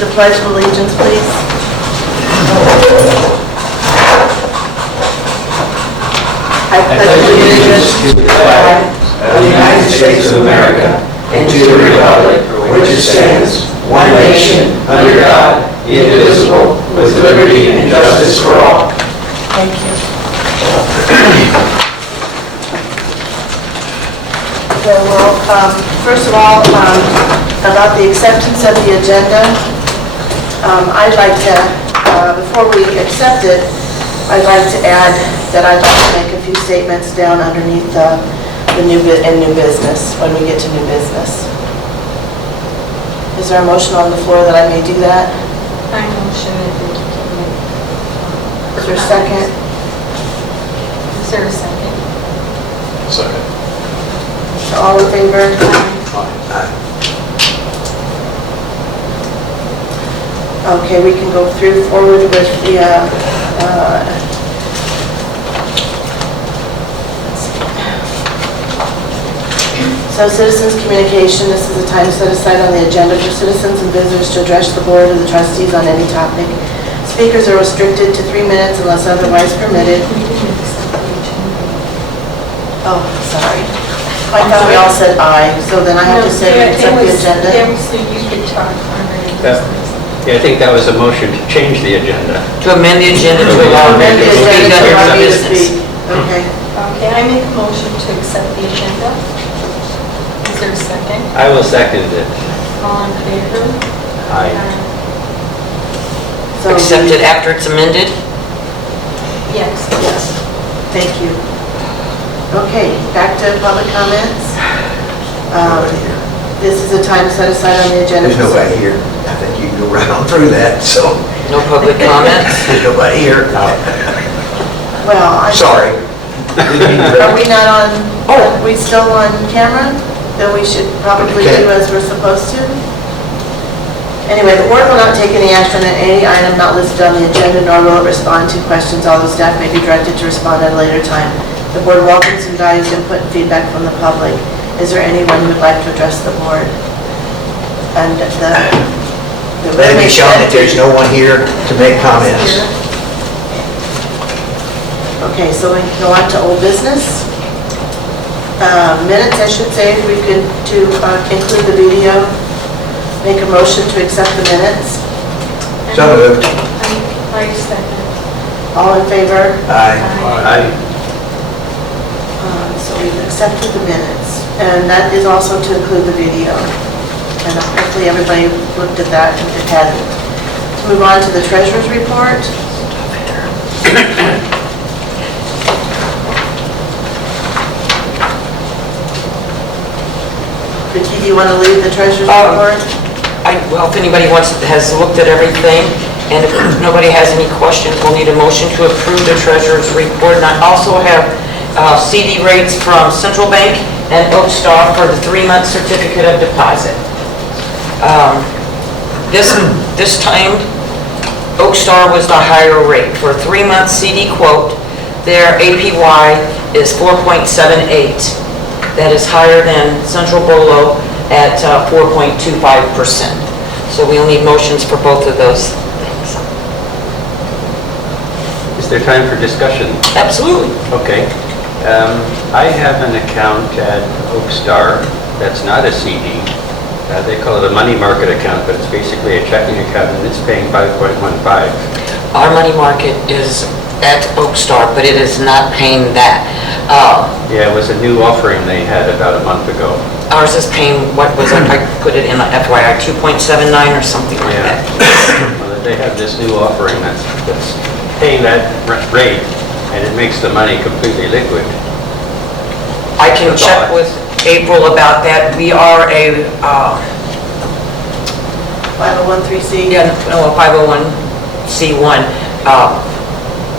the Pledge of Allegiance, please. I pledge allegiance to the flag of the United States of America and to the republic for which it stands, one nation, under God, indivisible, with liberty and justice for all. Thank you. So, well, first of all, about the acceptance of the agenda, I'd like to, before we accept it, I'd like to add that I'd like to make a few statements down underneath the new business, when we get to new business. Is there a motion on the floor that I may do that? I motion that we continue. Is there a second? Is there a second? Second. All in favor? Aye. Okay, we can go forward with the, so citizens communication, this is a time set aside on the agenda for citizens and visitors to address the board or the trustees on any topic. Speakers are restricted to 3 minutes unless otherwise permitted. Oh, sorry. I thought we all said aye, so then I have to say accept the agenda. You could talk already. Yeah, I think that was a motion to change the agenda. To amend the agenda to allow Amend the members to speak agenda to under allow the you to business. speak. Okay. Okay, I make a motion to accept the agenda. Is there a second? I will second it. All in favor? Aye. So Accept it after it's amended? Yes. Yes, thank you. Okay, back to public comments. Nobody here. This is a time set aside on the agenda. There's nobody here. I think you can go right on through that, so No public comments? there's nobody here. Well, Sorry. are we not on, are we still on camera? Then we should probably Okay. do as we're supposed to. Anyway, the board will not take any action on any item not listed on the agenda, nor will it respond to questions, although staff may be directed to respond at a later time. The board welcomes and values input and feedback from the public. Is there anyone who would like to address the board? And Let it be shown that there's no one here to make comments. Okay, so we can go on to old business. Minutes, I should say, if we could include the video, make a motion to accept the minutes. So moved. I second. All in favor? Aye. Aye. So we've accepted the minutes, and that is also to include the video. And hopefully everybody looked at that and it hadn't. Let's move on to the treasurer's report. Vicki, do you want to lead the treasurer's report? Well, if anybody has looked at everything, and if nobody has any questions, we'll need a motion to approve the treasurer's report. And I also have CD rates from Central Bank and Oak Star for the 3-month certificate of deposit. This time, Oak Star was the higher rate. For a 3-month CD quote, their APY is 4.78. That is higher than Central Bolo at 4.25%. So we'll need motions for both of those things. Is there time for discussion? Absolutely. Okay. I have an account at Oak Star that's not a CD. They call it a money market account, but it's basically a checking account, and it's paying 5.15. Our money market is at Oak Star, but it is not paying that. Yeah, it was a new offering they had about a month ago. Ours is paying, what was it, I put it in FYI, 2.79 or something like Yeah. that. Well, they have this new offering that's paying that rate, and it makes the money completely liquid. I can check with April about that. We are a 501(c)(3). Yeah, no, a 501c1,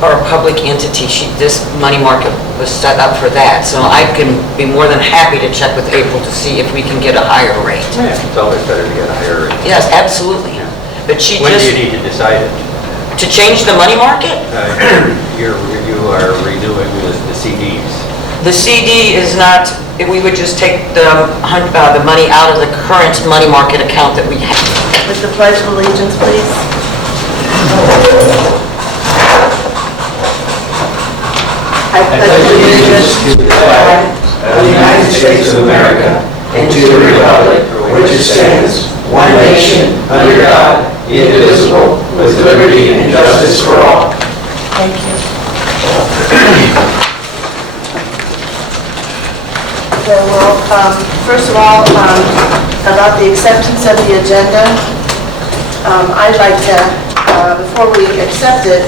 or a public entity. This money market was set up for that, so I can be more than happy to check with April to see if we can get a higher rate. Yeah, it's always better to get a higher rate. Yes, absolutely. But she When do just, you need to decide it? to change the money market? You are renewing the CDs. The CD is not, we would just take the money out of the current money market account that we have. With the pledge of allegiance, please. I pledge allegiance to the flag of the United States of America and to the republic for which it stands, one nation, under God, indivisible, with liberty and justice for all. Thank you. Okay, well, first of all, about the acceptance of the agenda, I'd like to, before we accept it,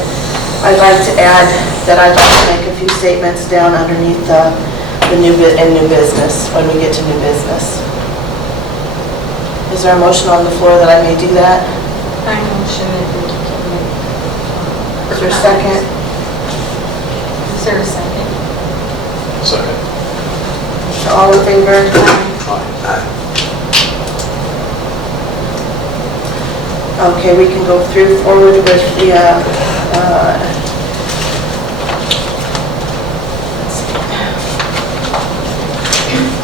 I'd like to add that I'd like to make a few statements down underneath the new business, when we get to new business. Is there a motion on the floor that I may do that? I motion that we can. Is there a second? Is there a second? Second. All in favor? Okay, we can go forward with the, let's see.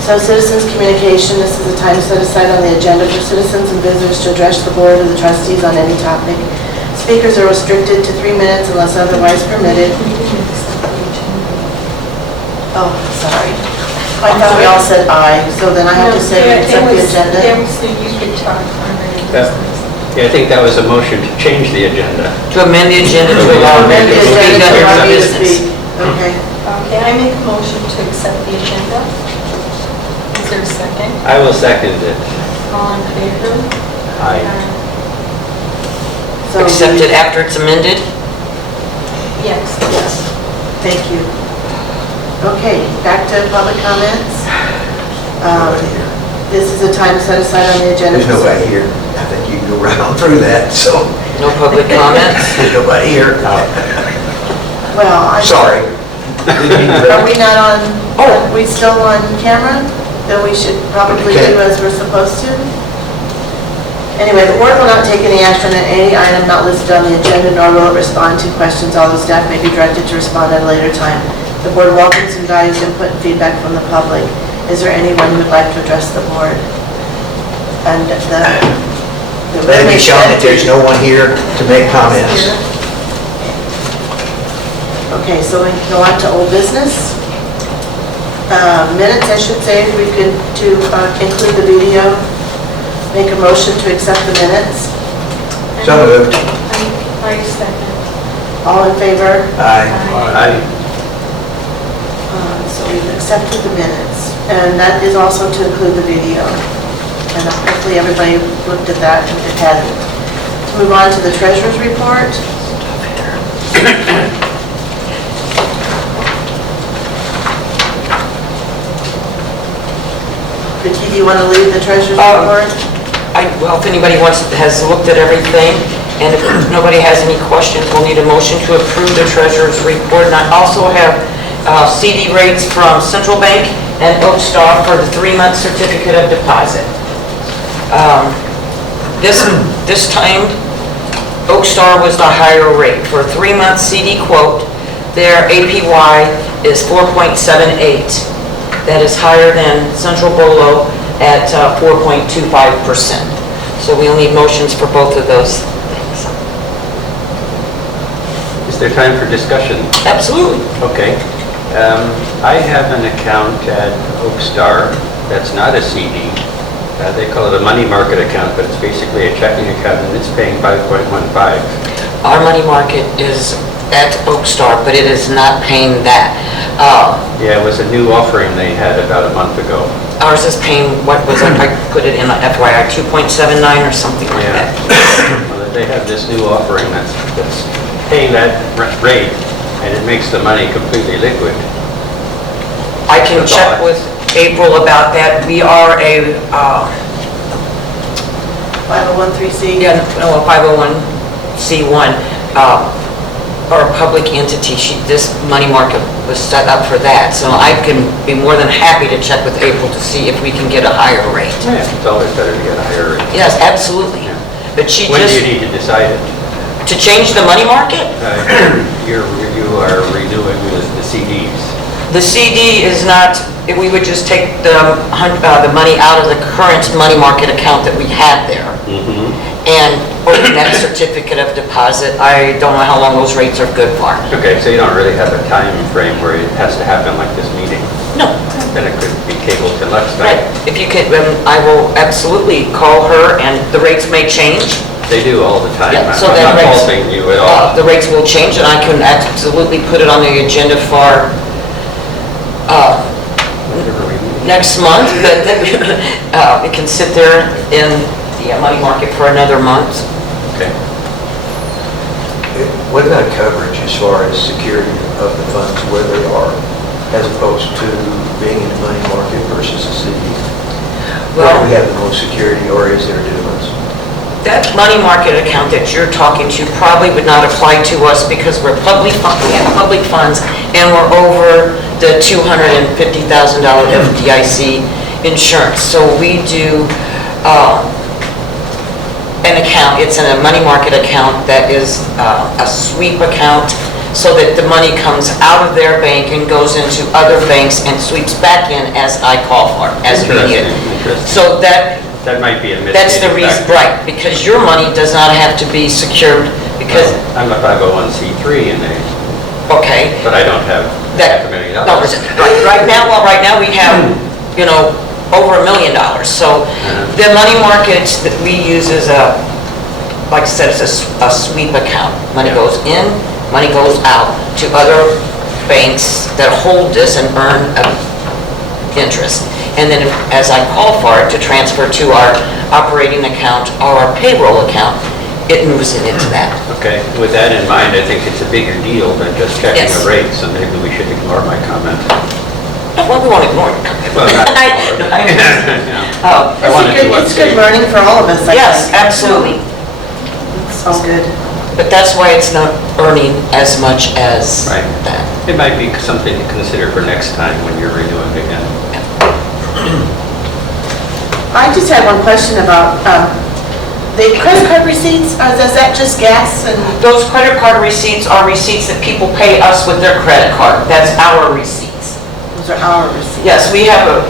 So citizens' communication, this is a time set aside on the agenda for citizens and visitors to address the board or the trustees on any topic. Speakers are restricted to 3 minutes unless otherwise permitted. Oh, sorry. I thought we all said aye, so then I have to say accept the agenda. So you could talk on the business. Yeah, I think that was a motion to change the agenda. To amend the agenda to allow Amend me the to speak agenda to under allow new you to business. speak. Okay. Okay, I make a motion to accept the agenda. Is there a second? I will second it. All in favor? Aye. So Accept it after it's amended? Yes. Yes. Thank you. Okay, back to public comments. Nobody here. This is a time set aside on the agenda. There's nobody here. I think you can go right on through that, so No public comments? there's nobody here. Well, Sorry. are we not on, are we still on camera? Then we should probably Okay. do as we're supposed to. Anyway, the board will not take any action on any item not listed on the agenda, nor will it respond to questions, although staff may be directed to respond at a later time. The board welcomes and values input and feedback from the public. Is there anyone who would like to address the board? And Let it be shown that there's no one here to make comments. Okay, so we can go on to old business. Minutes, I should say, if we could include the video, make a motion to accept the minutes. So moved. I second. All in favor? Aye. Aye. So we've accepted the minutes, and that is also to include the video. And hopefully everybody looked at that and had it. To move on to the treasurer's report. Vicki, do you want to lead the treasurer's report? Well, if anybody has looked at everything, and if nobody has any questions, we'll need a motion to approve the treasurer's report. And I also have CD rates from Central Bank and Oak Star for the 3-month certificate of deposit. This time, Oak Star was the higher rate. For a 3-month CD quote, their APY is 4.78. That is higher than Central Bolo at 4.25%. So we'll need motions for both of those things. Is there time for discussion? Absolutely. Okay. I have an account at Oak Star that's not a CD. They call it a money market account, but it's basically a checking account, and it's paying 5.15. Our money market is at Oak Star, but it is not paying that. Yeah, it was a new offering they had about a month ago. Ours is paying, what was it, I put it in a FYI, 2.79 or something like Yeah. that. Well, they have this new offering that's paying that rate, and it makes the money completely liquid. I can check with April about that. We are a 501(c)(3). Yeah, no, a 501c1, or a public entity. This money market was set up for that, so I can be more than happy to check with April to see if we can get a higher rate. Yeah, it's always better to get a higher rate. Yes, absolutely. But she When do you just, need to decide it? to change the money market? You are renewing the CDs. The CD is not, we would just take the money out of the current money market account that we had there Mhm. and open that certificate of deposit. I don't know how long those rates are good for. Okay, so you don't really have a time frame where it has to happen like this meeting? No. Then it could be tabled till next Right. time? If you could, I will absolutely call her, and the rates may change. They do all the time. Yeah, so I'm that not rates- faulting you at all. The rates will change, and I can absolutely put it on the agenda for Whatever we need. next month, that it can sit there in the money market for another month. Okay. What about coverage as far as security of the funds where they are, as opposed to being in the money market versus a CD? Where do we have the most security, or is there a difference? That money market account that you're talking to probably would not apply to us because we have public funds and we're over the $250,000 FDIC insurance. So we do an account, it's in a money market account that is a sweep account, so that the money comes out of their bank and goes into other banks and sweeps back in as I call for, as we need it. Interesting. So that Might be a mistake. that's the reason, right, because your money does not have to be secured, because, I'm a 501c3 and okay, but I don't have that, $500,000. right now, we have, over $1 million. So the money market that we use is like I said, it's a sweep account. Money goes in, money goes out to other banks that hold this and earn interest. And then as I call for it to transfer to our operating account or our payroll account, it moves it into that. Okay, with that in mind, I think it's a bigger deal than just checking Yes. the rates, and maybe we should ignore my comment. Well, we won't ignore it. Well, not Oh, I want to do what's It's good safe. learning for all of us, I yes, think. absolutely. It's all good. But that's why it's not earning as much as Right. that. It might be something to consider for next time when you're renewing again. I just had one question about the credit card receipts. Is that just gas and? Those credit card receipts are receipts that people pay us with their credit card. That's our receipts. Those are our receipts. Yes, we have a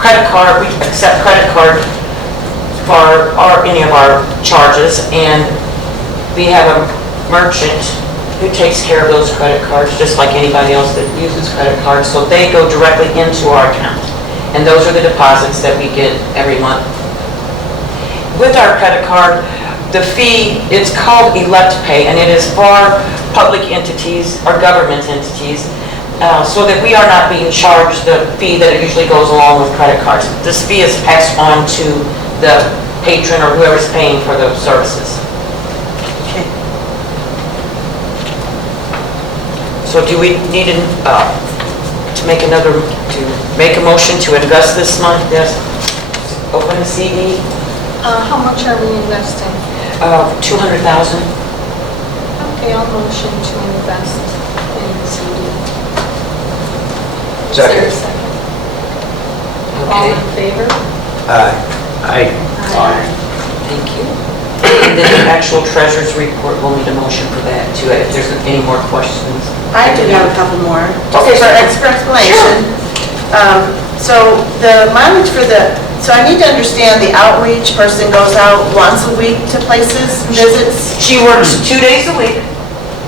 credit card, we accept credit card for any of our charges, and we have a merchant who takes care of those credit cards, just like anybody else that uses credit cards, so they go directly into our account. And those are the deposits that we get every month. With our credit card, the fee, it's called Elect Pay, and it is for public entities or government entities, so that we are not being charged the fee that usually goes along with credit cards. This fee is passed on to the patron or whoever's paying for those services. Okay. So do we need to make a motion to invest this month, yes? Open the CD, How much are we investing? $200,000. Okay, I'll motion to invest in the CD. Is there a Second. second? All Okay, in favor? Aye. thank you. And then the actual treasurer's report, we'll need a motion for that too, if there's any more questions. I do have a couple more. Okay, For sure. explanation. So the mileage for so I need to understand the outreach person goes out once a week to places, visits. She works 2 days a week.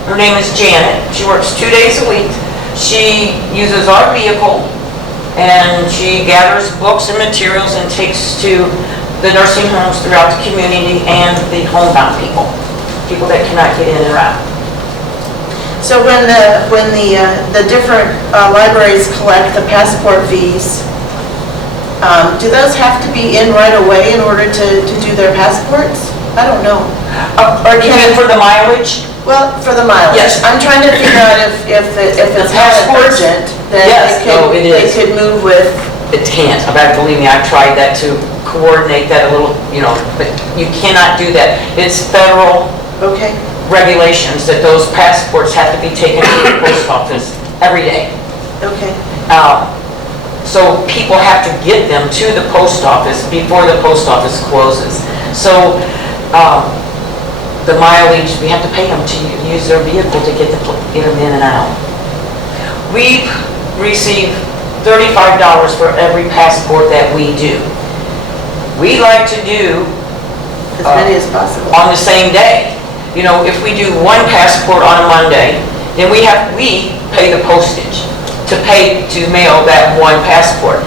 Her name is Janet. She works 2 days a week. She uses our vehicle, and she gathers books and materials and takes to the nursing homes throughout the community and the homebound people that cannot get in and out. So when the different libraries collect the passport fees, do those have to be in right away in order to do their passports? I don't know. Or You mean for the mileage? Well, for the mileage. Yes. I'm trying to figure out if it's not passports? urgent, then Yes, no, it they is. could move with. It can't. Believe me, I've tried that to coordinate that a little, but you cannot do that. It's federal Okay. regulations that those passports have to be taken to the post office every day. Okay. So people have to get them to the post office before the post office closes. So the mileage, we have to pay them to use their vehicle to get them in and out. receive $35 for every passport that we do. We like to do As many as possible. on the same day. You know, if we do one passport on a Monday, then we pay the postage to mail that one passport.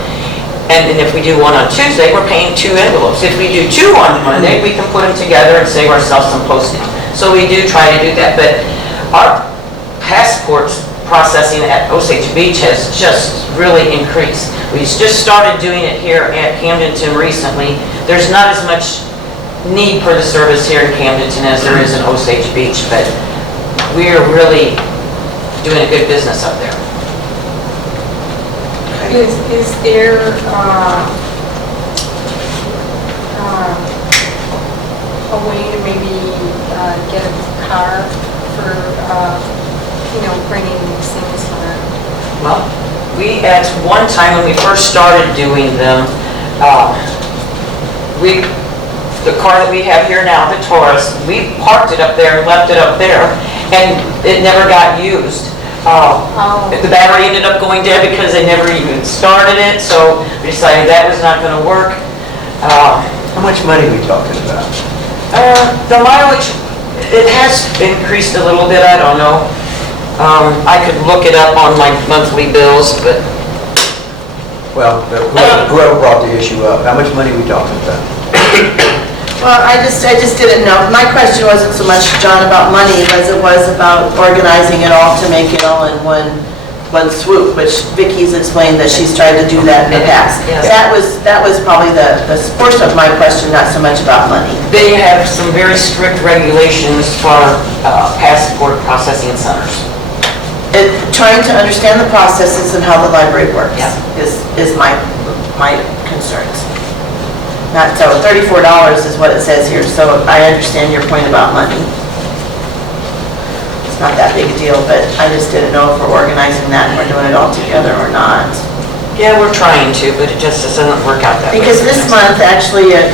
And then if we do one on Tuesday, we're paying 2 envelopes. If we do 2 on Monday, we can put them together and save ourselves some postage. So we do try to do that, but our passports processing at Osage Beach has just really increased. We just started doing it here at Camdenton recently. There's not as much need for the service here in Camdenton as there is in Osage Beach, but we're really doing a good business up there. Is there a way to maybe get a car for, bringing these things around? Well, we, at one time when we first started doing them, the car that we have here now, the Taurus, we parked it up there, left it up there, and it never got used. The battery ended up going dead because they never even started it, so we decided that was not going to work. How much money are we talking about? The mileage, it has increased a little bit, I don't know. I could look it up on my monthly bills, but... Well, whoever brought the issue up, how much money are we talking about? Well, I just didn't know. My question wasn't so much, John, about money as it was about organizing it all to make it all in one swoop, which Vicky's explained that she's tried to do that in the past. Yes. That was probably the source of my question, not so much about money. They have some very strict regulations for passport processing centers. Trying to understand the processes and how the library works Yeah. is my concerns. Not so, $34 is what it says here, so I understand your point about money. It's not that big a deal, but I just didn't know if we're organizing that and we're doing it all together or not. Yeah, we're trying to, but it just doesn't work out that way. Because this month, actually, at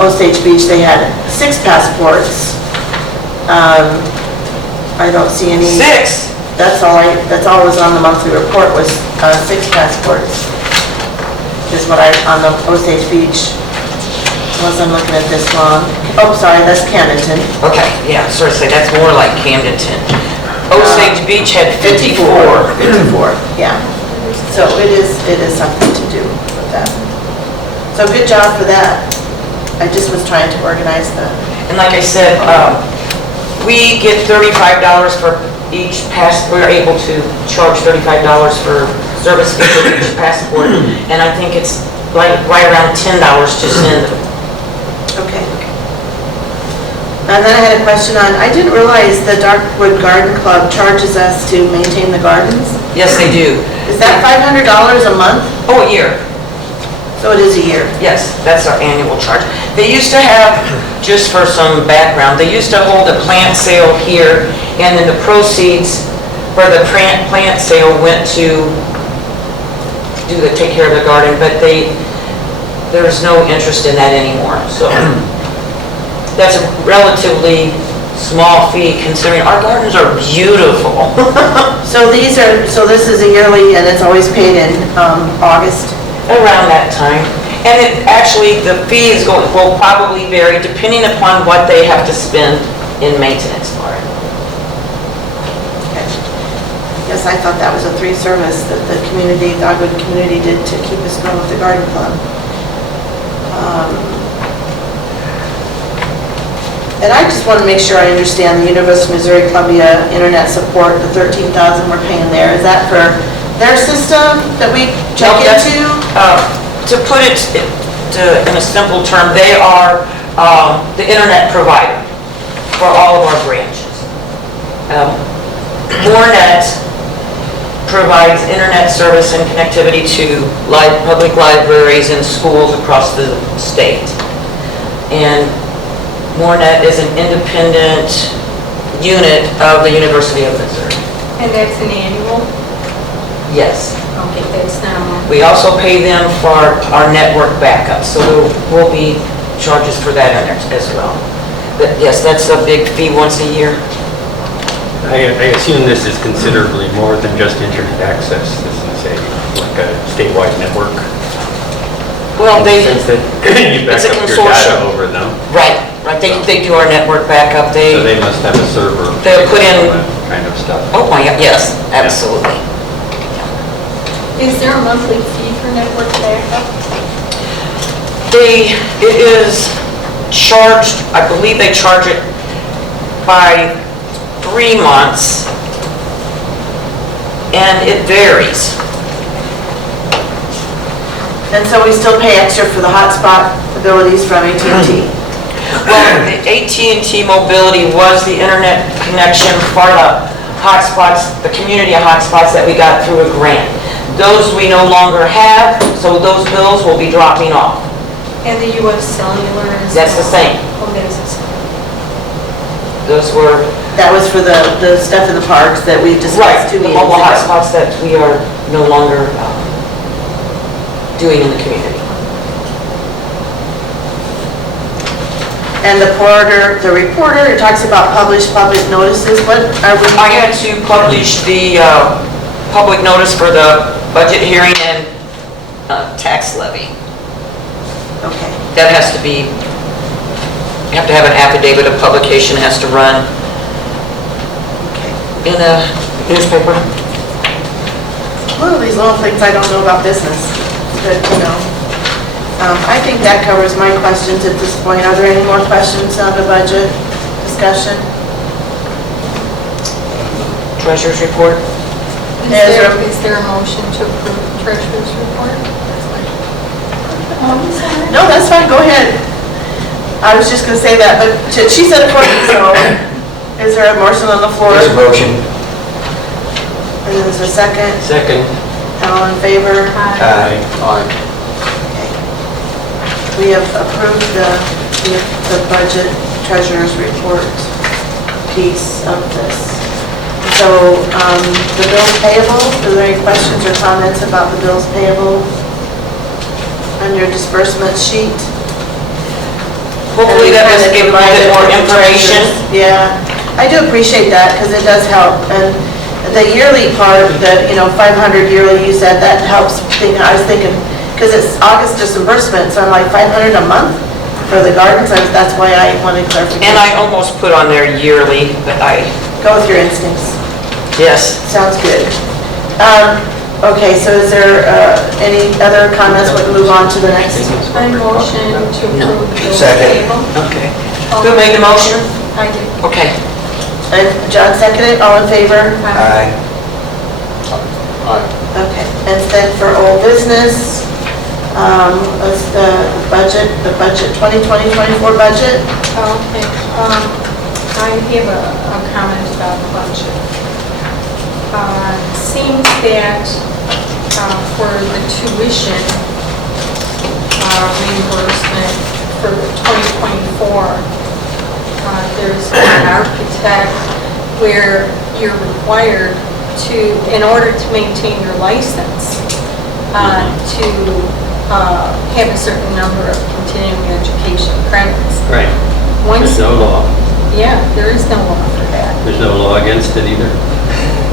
Osage Beach, they had 6 passports. I don't see any... 6? That's all was on the monthly report was 6 passports. Is what on the Osage Beach, unless I'm looking at this wrong. Oh, sorry, that's Camdenton. Okay, yeah, sorry to say, that's more like Camdenton. Osage Beach had 54. 54, yeah. So it is something to do with that. So good job for that. I just was trying to organize the... And like I said, we get $35 for each passport. We're able to charge $35 for service fee for each passport, and I think it's right around $10 to send them. Okay. And then I had a question on, I didn't realize the Darkwood Garden Club charges us to maintain the gardens. Yes, they do. Is that $500 a month? Oh, a year. So it is a year. Yes, that's our annual charge. They used to have, just for some background, they used to hold a plant sale here, and then the proceeds for the plant sale went to take care of the garden, but there's no interest in that anymore. So that's a relatively small fee considering our gardens are beautiful. So this is a yearly, and it's always paid in August? Around that time. And the fees will probably vary depending upon what they have to spend in maintenance for it. Yes, I thought that was a free service that the Darkwood community did to keep us going with the garden club. And I just want to make sure I understand the University of Missouri-Columbia internet support, the $13,000 we're paying there. Is that for their system that we check into? To put it in a simple term, they are the internet provider for all of our branches. Morenet provides internet service and connectivity to public libraries and schools across the state. And Morenet is an independent unit of the University of Missouri. And that's an annual? Yes. Okay, that's not a month. We also pay them for our network backup, so there will be charges for that in there as well. But yes, that's a big fee once a year. I assume this is considerably more than just internet access. This is like a statewide network. Well, In the sense that you back it's a up your consortium. data over them. Right, they do our network backup, So they must have a server. They'll put in- all that kind of stuff. oh my, yes, absolutely. Is there a monthly fee for network backup? It is charged, I believe they charge it by 3 months, and it varies. And so we still pay extra for the hotspot abilities from AT&T. Well, the AT&T Mobility was the internet connection for the hotspots, the community hotspots that we got through a grant. Those we no longer have, so those bills will be dropping off. And the US Cellular is... That's the same. Oh, that is the same. Those were, That was for the stuff in the parks that we right, discussed 2 the meetings mobile ago. hotspots that we are no longer doing in the community. And the reporter, it talks about published public notices. What are we? I had to publish the public notice for the budget hearing and tax levy. Okay. That has to be, you have to have an affidavit of publication, has to run in a newspaper. One of these little things I don't know about business, but you know. I think that covers my questions at this point. Are there any more questions on the budget discussion? Treasurer's report. Is there a motion to approve the treasurer's report? No, that's fine, go ahead. I was just gonna say that, but she said according, so is there a motion on the floor? There's a motion. And then there's a second. Second. All in favor? Aye. We have approved the budget treasurer's report piece of this. So, the bills payable, are there any questions or comments about the bills payable on your disbursement sheet? Hopefully that has given a little bit more information. Yeah, I do appreciate that because it does help. And the yearly part, the, 500 yearly, you said, that helps. I was thinking, because it's August disbursement, so I'm like 500 a month for the gardens. That's why I wanted clarification. And I almost put on there yearly, but Go with your instincts. yes. Sounds good. Okay, so is there any other comments? We'll move on to the next. I motion to approve the bills Second. payable. Okay. Who made the motion? I did. Okay. And John seconded, all in favor? Aye. Okay, and then for old business, what's the budget 2020-24 budget? Okay, I have a comment about the budget. Seems that for the tuition reimbursement for 2024, there's an architect where you're required to, in order to maintain your license, to have a certain number of continuing education credits. Right. Once, There's no law. yeah, there is no law for that. There's no law against it either.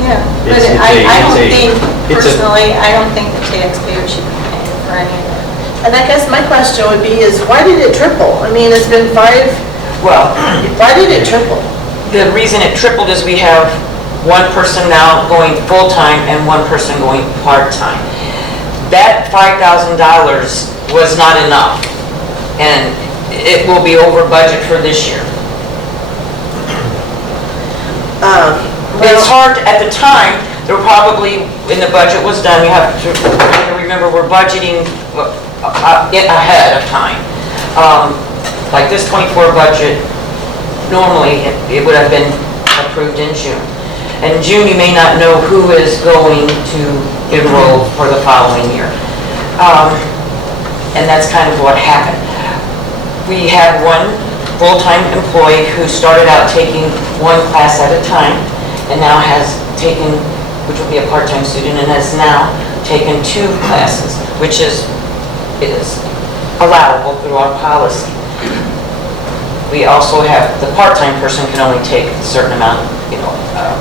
Yeah, but It's I don't think, it's a- personally, I don't think the taxpayer should be paying for any of it. And I guess my question would be is, why did it triple? I mean, it's been 5, Well, why did it triple? the reason it tripled is we have one person now going full-time and one person going part-time. That $5,000 was not enough, and it will be over budget for this year. It's hard, at the time, there were probably, when the budget was done, you have to remember, we're budgeting ahead of time. Like this 24 budget, normally, it would have been approved in June. And in June, you may not know who is going to enroll for the following year. And that's kind of what happened. We had one full-time employee who started out taking one class at a time, and now has taken, which will be a part-time student, and has now taken 2 classes, which is allowable through our policy. We also have, the part-time person can only take a certain amount,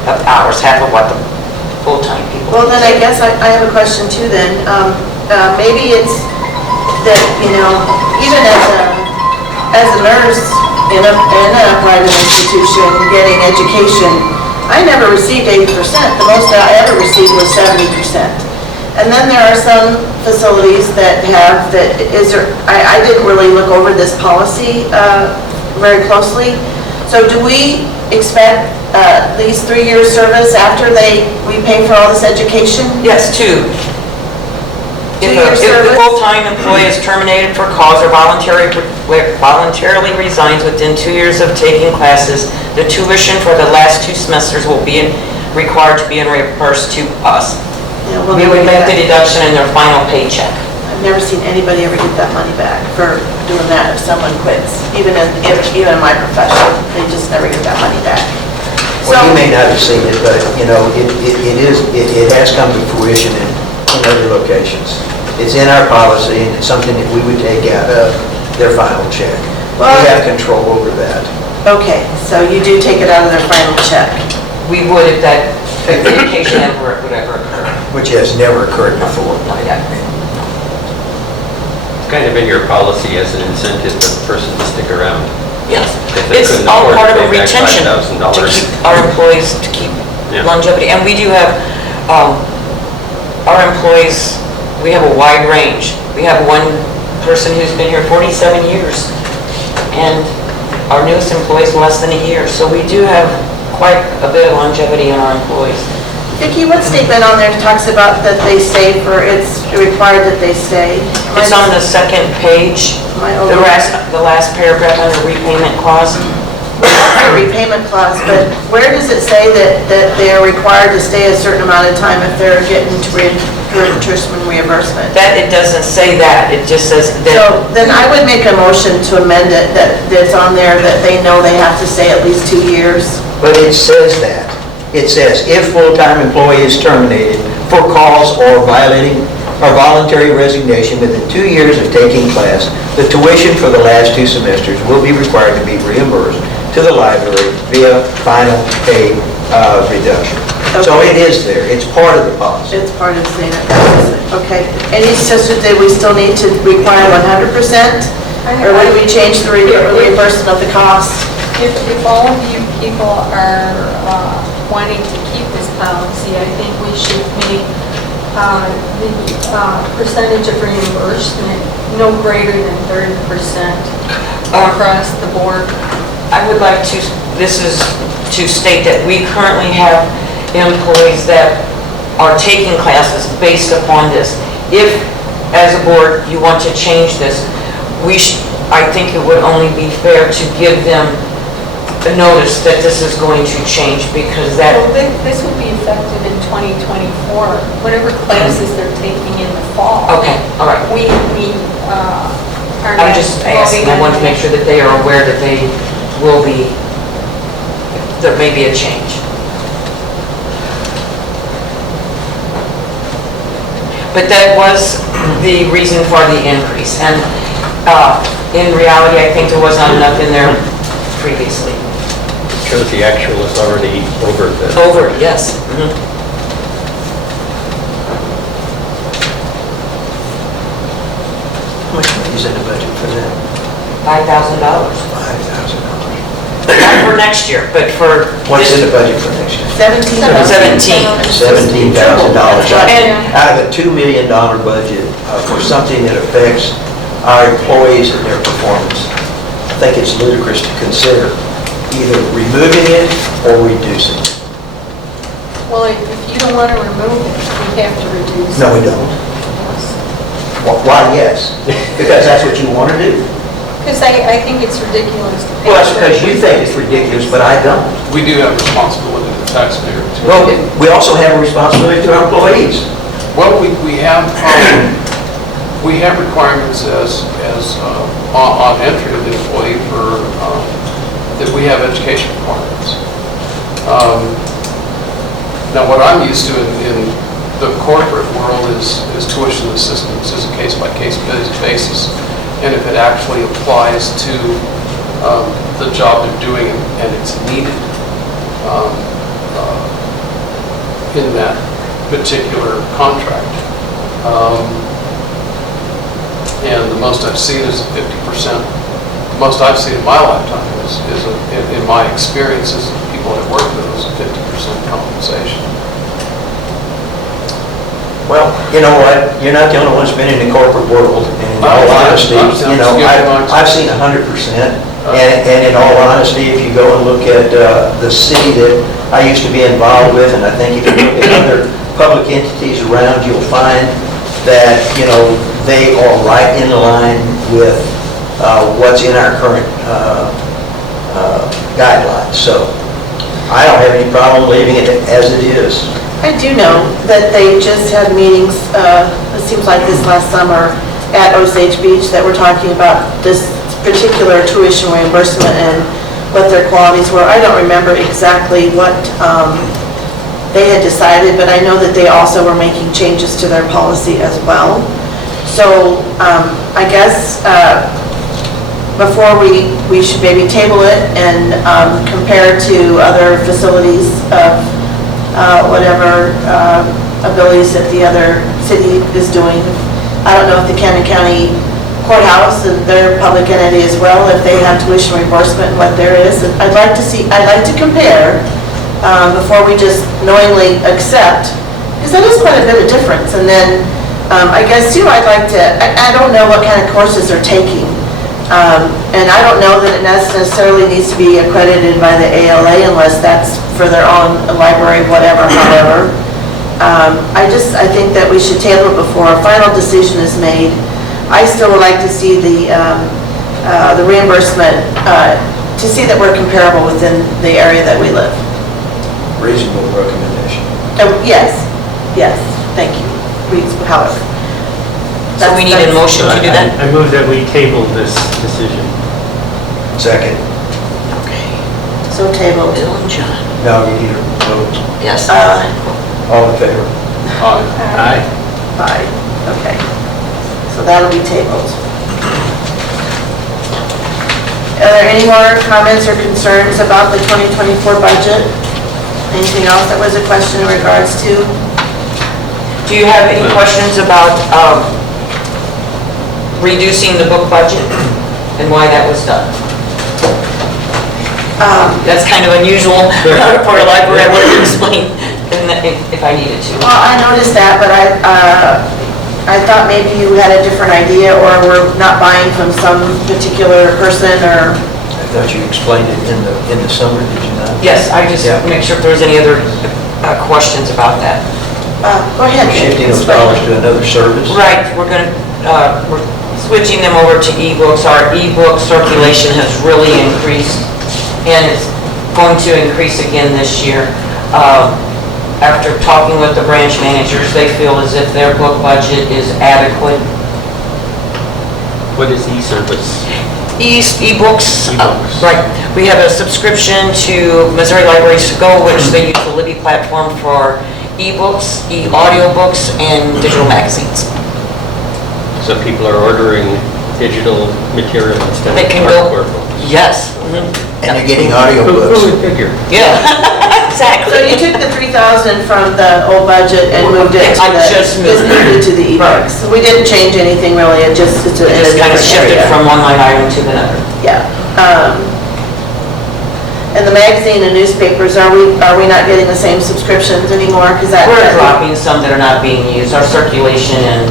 of hours, half of what the full-time people. Well, then I guess I have a question too then. Maybe it's that, even as a nurse in a private institution getting education, I never received 80%. The most I ever received was 70%. And then there are some facilities that have, I didn't really look over this policy very closely. So do we expect at least 3 years service after we pay for all this education? Yes, 2. If 2 years the service? full-time employee is terminated for cause or voluntarily resigns within 2 years of taking classes, the tuition for the last 2 semesters will be required to be reimbursed to us. Yeah, well, We would make the deduction in their final paycheck. I've never seen anybody ever get that money back for doing that if someone quits. Even in my profession, they just never get that money back. Well, you may not have seen it, but, it has come to fruition in other locations. It's in our policy, and it's something that we would take out of their final check. Well- We have control over that. Okay, so you do take it out of their final check. We would if that vacation ever would ever occur. Which has never occurred before. Not yet. It's kind of in your policy as an incentive for the person to stick around. Yes. If they It's couldn't all afford to part of a pay back retention to $5,000. keep our employees, to keep Yeah. longevity. And we do have, our employees, we have a wide range. We have one person who's been here 47 years, and our newest employee is less than a year. So we do have quite a bit of longevity in our employees. Vicki, what statement on there talks about that they stay it's required that they stay? It's on the second page, Am I the last paragraph under repayment clause. The repayment clause, but where does it say that they are required to stay a certain amount of time if they're getting reimbursement? That, it doesn't say that, it just says that. So then I would make a motion to amend it, that's on there, that they know they have to stay at least 2 years. But it says that. It says, if full-time employee is terminated for cause or voluntary resignation within 2 years of taking class, the tuition for the last 2 semesters will be required to be reimbursed to the library via final pay reduction. So it is there. It's part of the policy. It's part of saying it. Okay. Any suggestions that we still need to require 100%? Or would we change the reimbursement of the cost? If all of you people are wanting to keep this policy, I think we should make the percentage of reimbursement no greater than 30% across the board. I would like to, this is to state that we currently have employees that are taking classes based upon this. If, as a board, you want to change this, I think it would only be fair to give them a notice that this is going to change, because that... Well, this would be effective in 2024, whatever classes they're taking in the fall. Okay, all right. We are not... I'm just asking, I want to make sure that they are aware that they will be, there may be a change. But that was the reason for the increase, and in reality, I think there was not enough in there previously. Because the actual is already over the... Over, yes. Mhm. How much money is in the budget for that? $5,000. $5,000. Not for next year, but for What's in this the budget for next year? 17. $17,000. And- Out of a $2 million budget for something that affects our employees and their performance. I think it's ludicrous to consider either removing it or reducing it. Well, if you don't want to remove it, we have to reduce it. No, we don't. Why, yes? Because that's what you want to do. Because I think it's ridiculous to pay. Well, that's because you think it's ridiculous, but I don't. We do have responsibility to the taxpayer too. Well, we also have a responsibility to our employees. Well, we have requirements as on entry of the employee for, that we have education requirements. Now, what I'm used to in the corporate world is tuition assistance is a case-by-case basis, and if it actually applies to the job they're doing and it's needed. in that particular contract. And the most I've seen is 50%. The most I've seen in my lifetime is in my experiences, people that work with us, 50% compensation. Well, you know what, you're not the only one that's been in the corporate world, and in all honesty, you know, I've seen 100%, and in all honesty, if you go and look at the city that I used to be involved with, and I think if you look at other public entities around, you'll find that, you know, they are right in line with what's in our current guidelines, so I don't have any problem leaving it as it is. I do know that they just had meetings, it seems like this last summer, at Osage Beach that were talking about this particular tuition reimbursement and what their qualities were. I don't remember exactly what they had decided, but I know that they also were making changes to their policy as well. So I guess before we should maybe table it and compare to other facilities of whatever abilities that the other city is doing. I don't know if the Camden County Courthouse and their public entity as well, if they have tuition reimbursement and what there is. And I'd like to compare before we just knowingly accept, because that is quite a bit of difference. And then I guess too, I'd like to, I don't know what kind of courses they're taking. And I don't know that it necessarily needs to be accredited by the ALA unless that's for their own library, whatever, however. I think that we should table it before a final decision is made. I still would like to see the reimbursement, to see that we're comparable within the area that we live. Reasonable recommendation. Yes, thank you. Reasonable, however. So we need a motion to do that? I move that we table this decision. Second. Okay. So tabled. Bill and John. No, you need a vote. Yes. All in favor? Aye. Aye, okay. So that'll be tabled. Are there any more comments or concerns about the 2024 budget? Anything else that was a question in regards to? Do you have any questions about reducing the book budget and why that was done? That's kind of unusual for a library. I would have explained if I needed to. Well, I noticed that, but I thought maybe you had a different idea or were not buying from some particular person or... I thought you explained it in the summer, did you not? Yes, I just make sure if there was any other questions about that. Go ahead. Shifting those dollars to another service? Right, we're switching them over to ebooks. Our ebook circulation has really increased, and it's going to increase again this year. After talking with the branch managers, they feel as if their book budget is adequate. What is e-service? Ebooks. Ebooks. Right. We have a subscription to Missouri Libraries to Go, which they use the Libby platform for ebooks, e-audiobooks, and digital magazines. So people are ordering digital material instead They of can go, hardcore books. yes. And you're getting Who audiobooks. would figure? Yeah, So exactly. you took the 3,000 from the old budget and moved it to I the... just moved it. to the ebooks. So we didn't change anything really, it's Just a kind of different shifted area. from one line item to another. Yeah. And the magazine and newspapers, are we not getting the same subscriptions anymore? Because that... We're dropping some that are not being used. Our circulation and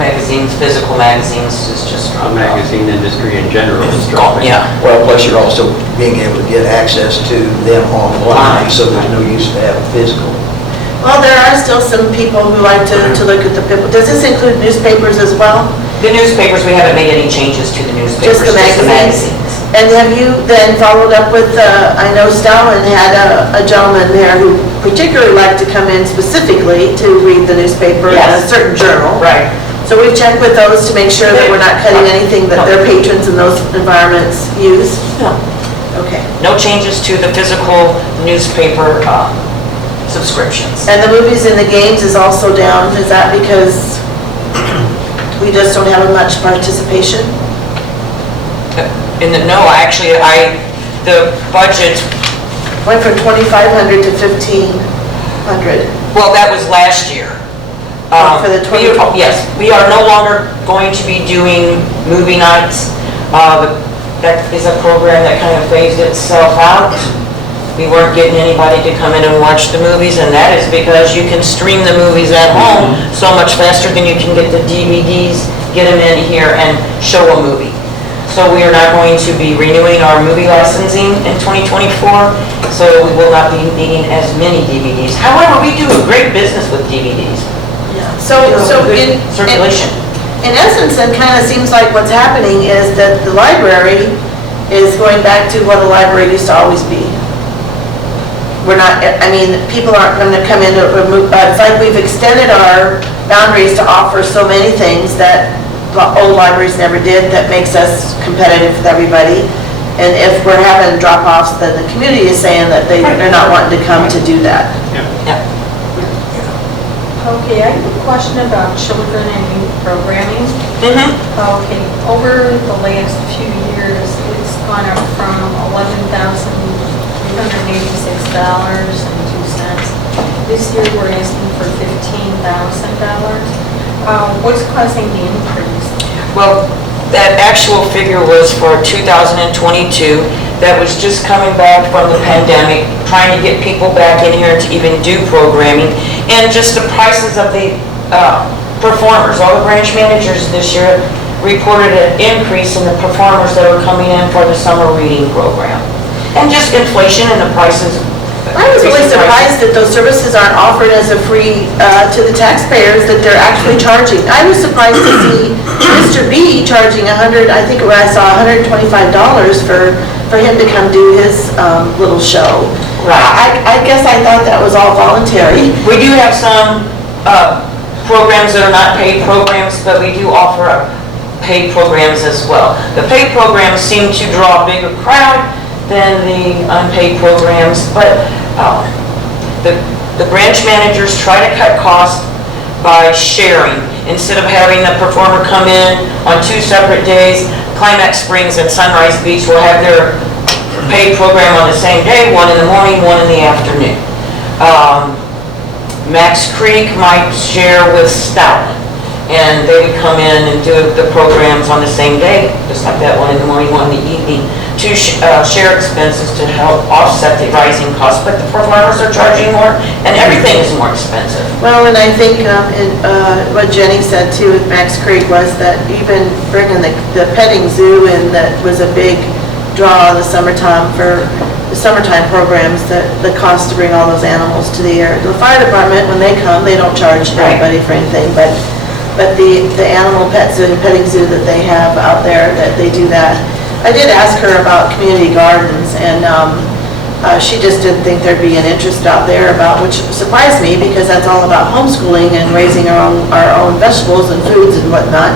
magazines, physical magazines is just The dropping. magazine industry in general is Gone, dropping. yeah. Well, plus you're also being able to get access to them online, so there's no use to have a physical. Well, there are still some people who like to look at the people. Does this include newspapers as well? The newspapers, we haven't made any changes to the newspapers. Just the magazines? And have you then followed up with, I know Stalin had a gentleman there who particularly liked to come in specifically to read the newspaper in a Yes. certain journal. Right. So we've checked with those to make sure that we're not cutting anything that their patrons in those environments use? No. Okay. No changes to the physical newspaper subscriptions. And the movies and the games is also down, is that because we just don't have much participation? No, actually, the budget went from 2,500 to 1,500. Well, that was last year. For the 20 Yes, we are no longer going to be doing movie nights. That is a program that kind of phased itself out. We weren't getting anybody to come in and watch the movies, and that is because you can stream the movies at home so much faster than you can get the DVDs, get them in here and show a movie. So we are not going to be renewing our movie licensing in 2024, so we will not be needing as many DVDs. However, we do a great business with DVDs. So Good circulation. in essence, it kind of seems like what's happening is that the library is going back to what a library used to always be. We're not, I mean, people aren't going to come in, it's like we've extended our boundaries to offer so many things that the old libraries never did, that makes us competitive with everybody. And if we're having drop-offs, then the community is saying that they're not wanting to come to do that. Yeah. Okay, I have a question about children and youth programming. Okay, over the last few years, it's gone up from $11,386.02. This year, we're asking for $15,000. What's causing the increase? Well, that actual figure was for 2022. That was just coming back from the pandemic, trying to get people back in here to even do programming. And just the prices of the performers. All the branch managers this year reported an increase in the performers that were coming in for the summer reading program. And just inflation and the prices. I was really surprised that those services aren't offered as a free to the taxpayers, that they're actually charging. I was surprised to see Mr. B charging I think I saw $125 for him to come do his little show. Right. I guess I thought that was all voluntary. We do have some programs that are not paid programs, but we do offer paid programs as well. The paid programs seem to draw a bigger crowd than the unpaid programs, but the branch managers try to cut costs by sharing. Instead of having the performer come in on 2 separate days, Climax Springs and Sunrise Beach will have their paid program on the same day, one in the morning, one in the afternoon. Max Creek might share with Stoutland, and they would come in and do the programs on the same day, just like that, one in the morning, one in the evening, to share expenses to help offset the rising costs. But the performers are charging more, and everything is more expensive. Well, and I think what Jenny said too with Max Creek was that even bringing the petting zoo in, that was a big draw in the summertime for the summertime programs, that the cost to bring all those animals to the air. The fire department, when they come, they don't charge anybody for anything, but the animal petting zoo that they have out there, that they do that. I did ask her about community gardens, and she just didn't think there'd be an interest out there about, which surprised me, because that's all about homeschooling and raising our own vegetables and foods and whatnot.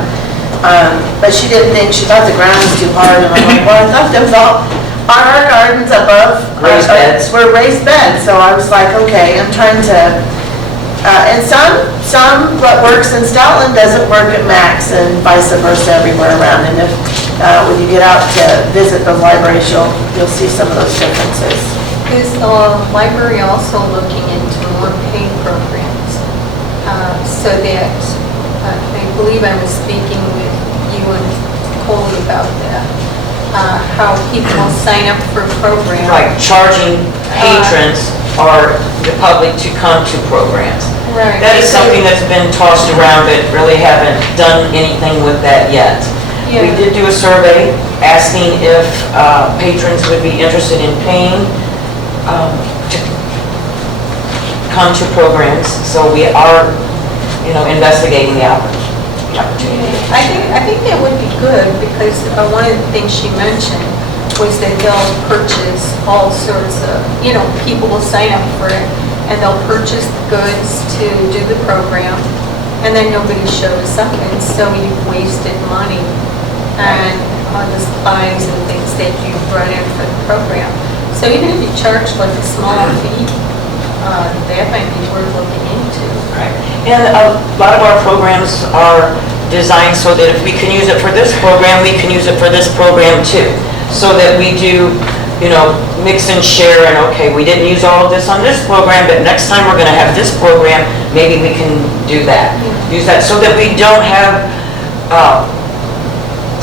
But she didn't think, she thought the ground was too hard, and I'm like, well, I thought there was all, our gardens above Raised beds. were raised beds, so I was like, okay, I'm trying to, and what works in Stoutland doesn't work at Max, and vice versa everywhere around. And if when you get out to visit the libraries, you'll see some of those differences. Is the library also looking into more paid programs? So that, I believe I was speaking with you and Coley about that, how people will sign up for programs. Right, charging patrons or the public to come to programs. Right. That is something that's been tossed around, but really haven't done anything with that yet. Yeah. We did do a survey asking if patrons would be interested in paying to come to programs, so we are, investigating the opportunity. I think that would be good, because one of the things she mentioned was that they'll purchase all sorts of, people will sign up for it, and they'll purchase the goods to do the program, and then nobody shows up, and so you've wasted money and on the supplies and things that you brought in for the program. So even if you charge like a small fee, that might be worth looking into. Right. And a lot of our programs are designed so that if we can use it for this program, we can use it for this program too. So that we do mix and share, and okay, we didn't use all of this on this program, but next time we're gonna have this program, maybe we can do that. Use that so that we don't have,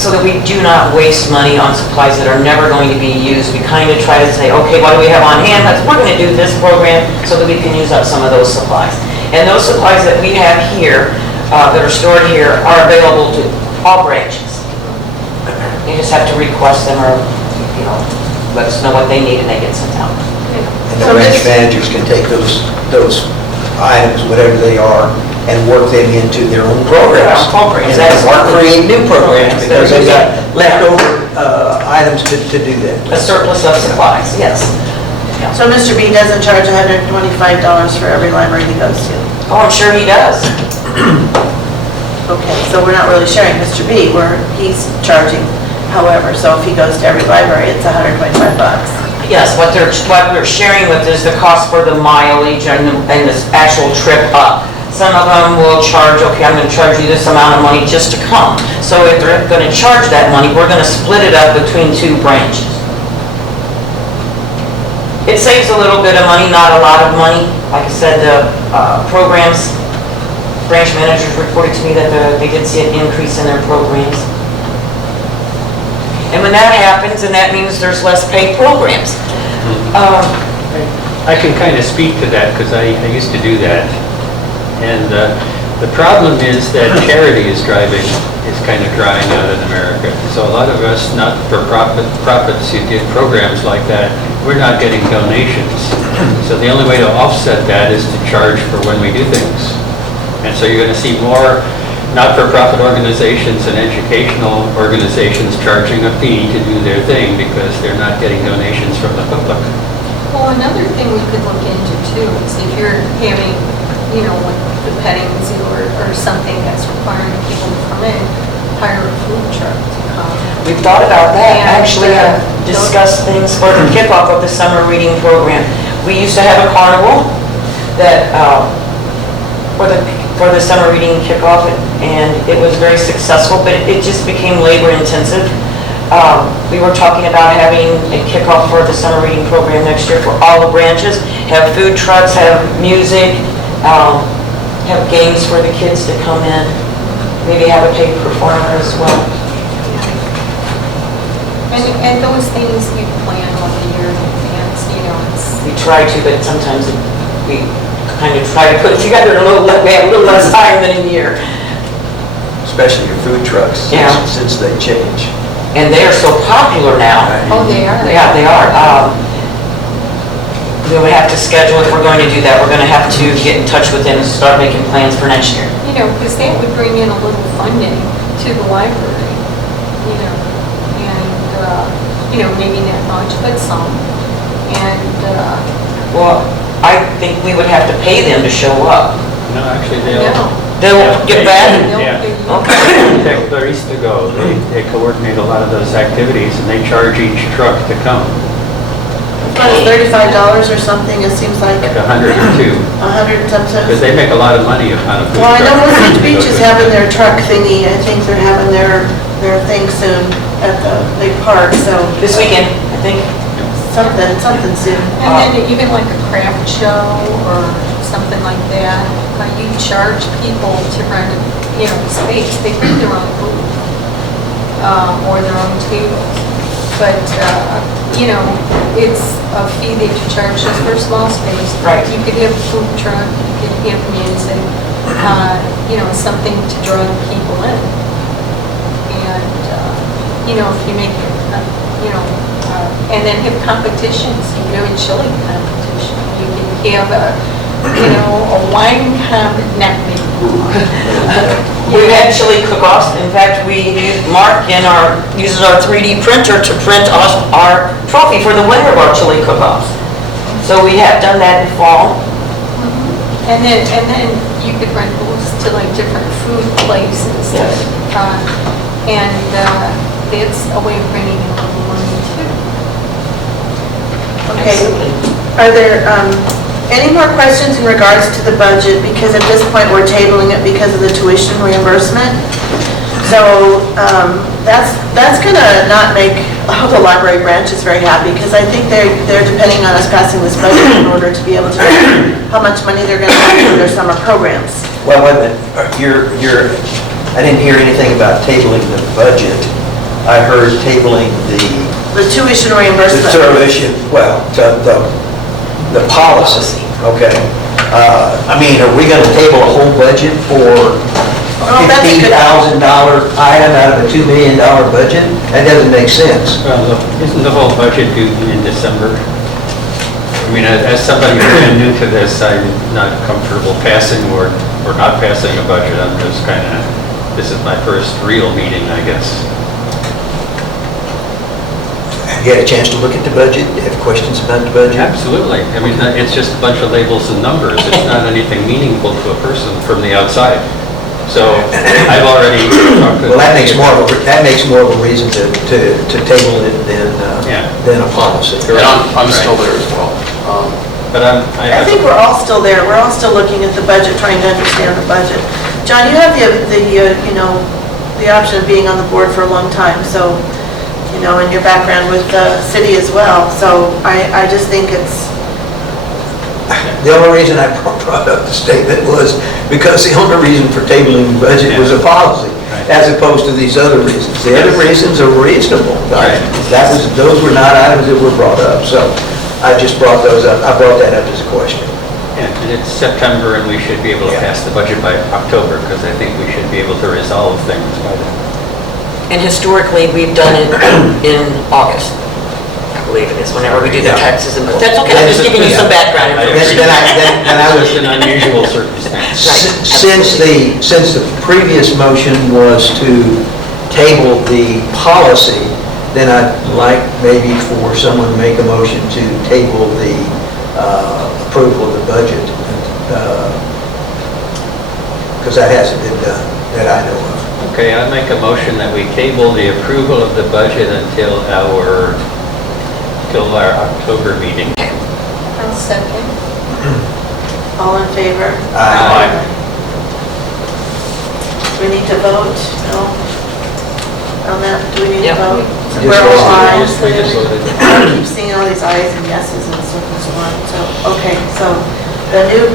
so that we do not waste money on supplies that are never going to be used. We kind of try to say, okay, what do we have on hand? We're gonna do this program so that we can use up some of those supplies. And those supplies that we have here, that are stored here, are available to all branches. You just have to request them or, let us know what they need and they get sent out. And the branch managers can take those items, whatever they are, and work them into their own programs. Programs, Or create new programs, because they've got leftover items to do that. A surplus of supplies, yes. So Mr. B doesn't charge $125 for every library he goes to? Oh, I'm sure he does. Okay, so we're not really sharing Mr. B, he's charging however, so if he goes to every library, it's $125. Yes, what we're sharing with is the cost for the mileage and this actual trip up. Some of them will charge, okay, I'm going to charge you this amount of money just to come. So if they're going to charge that money, we're going to split it up between 2 branches. It saves a little bit of money, not a lot of money. Like I said, the branch managers reported to me that they did see an increase in their programs. And when that happens, and that means there's less paid programs. I can kind of speak to that because I used to do that. And the problem is that charity is kind of drying out in America. So a lot of us not-for-profits who did programs like that, we're not getting donations. So the only way to offset that is to charge for when we do things. And so you're going to see more not-for-profit organizations and educational organizations charging a fee to do their thing because they're not getting donations from the public. Well, another thing we could look into too is if you're having, like the petting zoo or something that's requiring people to come in, hire a food truck to come. We've thought about that. And, Actually, discussed things for the kickoff of the summer reading program. We used to have a carnival that, for the summer reading kickoff, and it was very successful, but it just became labor intensive. We were talking about having a kickoff for the summer reading program next year for all the branches, have food trucks, have music, have games for the kids to come in, maybe have a paid performer as well. And those things you plan like a year in advance, We try to, but sometimes we kind of try to put it together we have a little less time than a year. Especially your food trucks, Yeah. since they change. And they are so popular now. Oh, they are? Yeah, they are. We would have to schedule, if we're going to do that, we're going to have to get in touch with them and start making plans for next year. Because that would bring in a little funding to the library, and, maybe not much, but some. And, Well, I think we would have to pay them to show up. No, actually, They'll get back? Yeah. Okay. Take Clarice to go. They coordinate a lot of those activities and they charge each truck to come, But it's $35 or something, it seems like like 100 or 2, 100 and some because cents. they make a lot of money upon a food Well, I know truck. Osage Beach is having their truck thingy, I think they're having their thing soon at the big park, so. This weekend, I think. Something soon. And then even like a craft show or something like that, you charge people to rent, space, they bring their own food, or their own tables. But, it's a fee that you charge just for small space. Right. You could have a food truck, you could have music, something to draw people in. And, if you make it, and then have competitions. You can have a chili competition. You can have a wine not maybe. We've had chili cook-offs. In fact, Mark uses our 3D printer to print our trophy for the winner of our chili cook-offs. So we have done that in fall. And then you could rent booths to like different food places. Yes. And that's a way of bringing in a little money too. Okay, are there any more questions in regards to the budget? Because at this point, we're tabling it because of the tuition reimbursement. So that's going to not make all the library branches very happy, because I think they're depending on us passing this budget in order to be able to know how much money they're going to have for their summer programs. Well, wait a minute, I didn't hear anything about tabling the budget. I heard tabling The tuition the reimbursement. tuition, well, the policy, okay. I mean, are we gonna table a whole budget for Well, that's a good- $15,000 item out of a $2 million budget? That doesn't make sense. Well, isn't the whole budget due in December? I mean, as somebody brand new to this, I'm not comfortable passing or not passing a budget. I'm just kind of, this is my first real meeting, I guess. Have you had a chance to look at the budget? Do you have questions about the budget? Absolutely. I mean, it's just a bunch of labels and numbers. It's not anything meaningful to a person from the outside. So I've already talked to... Well, that makes more of a reason to table it Yeah. than a policy. And I'm still there as well. But I think we're all still there. We're all still looking at the budget, trying to understand the budget. John, you have the option of being on the board for a long time, so, and your background with the city as well. So I just think it's, The only reason I brought up the statement was because the only reason for tabling the budget was a policy, as opposed to these other reasons. The other reasons are reasonable. Right. Those were not items that were brought up, so I just brought those up. I brought that up as a question. Yeah, and it's September, and we should be able to pass the budget by October, because I think we should be able to resolve things by then. And historically, we've done it in August, I believe it is, whenever we do the taxes and, that's okay, I'm just giving you some background information. Then I was, It's an unusual circumstance. since the previous motion was to table the policy, then I'd like maybe for someone to make a motion to table the approval of the budget, because that hasn't been done, that I know of. Okay, I make a motion that we table the approval of the budget until our October meeting. I'll second. all in favor? Aye. Do we need to vote? No? On that, do we need to Yep. vote? Just We're all voted. ayes. We just voted. I keep seeing all these ayes and yeses and so forth and so on. So, okay, so the new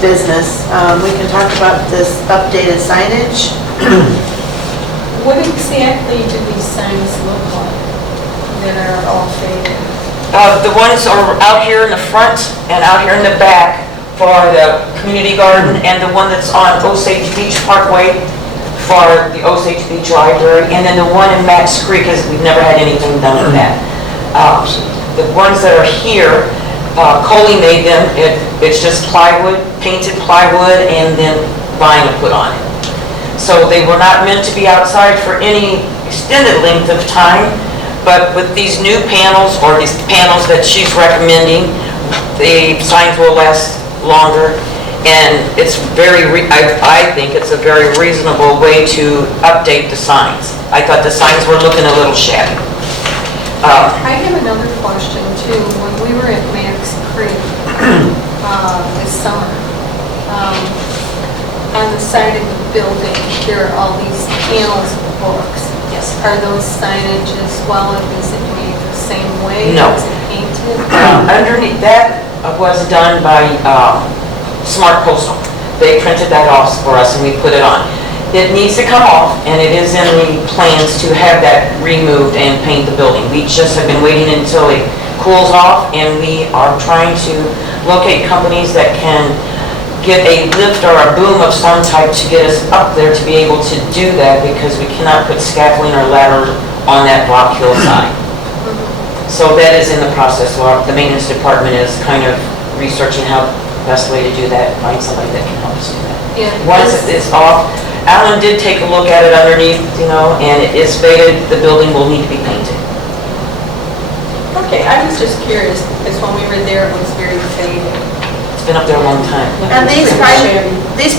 business, we can talk about this updated signage. What exactly do these signs look like that are all faded? The ones are out here in the front and out here in the back for the community garden, and the one that's on Osage Beach Parkway for the Osage Beach Library, and then the one in Max Creek, because we've never had anything done with that. The ones that are here, Coley made them, it's just plywood, painted plywood, and then vinyl put on it. So they were not meant to be outside for any extended length of time, but with these new panels, or these panels that she's recommending, the signs will last longer, and it's I think it's a very reasonable way to update the signs. I thought the signs were looking a little shabby. I have another question too. When we were at Max Creek this summer, on the side of the building, there are all these panels of books. Yes. Are those signage as well, or is it made the same way? No. Is it painted? Underneath, that was done by Smart Postal. They printed that off for us and we put it on. It needs to come off, and it is in the plans to have that removed and paint the building. We just have been waiting until it cools off, and we are trying to locate companies that can get a lift or a boom of some type to get us up there to be able to do that, because we cannot put scaffolding or ladder on that block hill side. So that is in the process. Well, the maintenance department is kind of researching how the best way to do that, find somebody that can help us do that. Yeah. Once it is off, Alan did take a look at it underneath, and it is faded. The building will need to be painted. Okay, I was just curious, because when we were there, it was very faded. It's been up there a long time. And these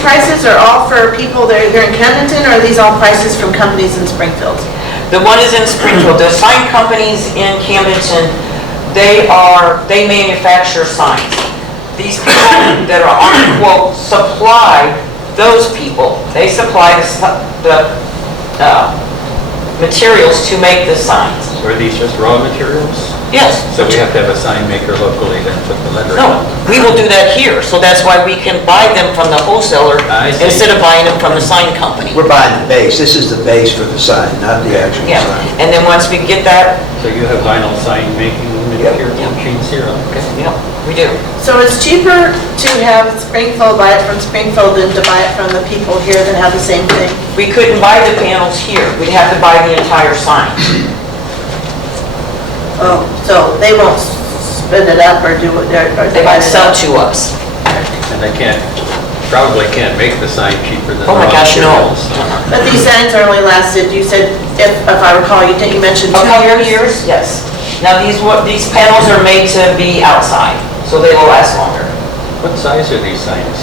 prices are all for people that are here in Camdenton, or are these all prices from companies in Springfield? The one is in Springfield. The sign companies in Camdenton, they manufacture signs. These people that are on the quote supply those people. They supply the materials to make the signs. Are these just raw materials? Yes. So we have to have a sign maker locally then put the lettering No, on? we will do that here, so that's why we can buy them from the wholesaler I see. instead of buying them from the sign company. We're buying the base. This is the base for the sign, not the actual Yeah, sign. and then once we get that, So you have vinyl sign making material Yep. machines here? Okay. yeah, we do. So it's cheaper to have Springfield buy it from Springfield than to buy it from the people here that have the same thing? We couldn't buy the panels here, we'd have to buy the entire sign. Oh, so they won't spin it up or do it, or They divide might it sell up? to us. And they probably can't make the sign cheaper than Oh my raw gosh, no. materials. so- But these signs are only lasted, you said, if I recall, you mentioned A 2 couple years? of years, yes. Now, these panels are made to be outside, so they will last longer. What size are these signs?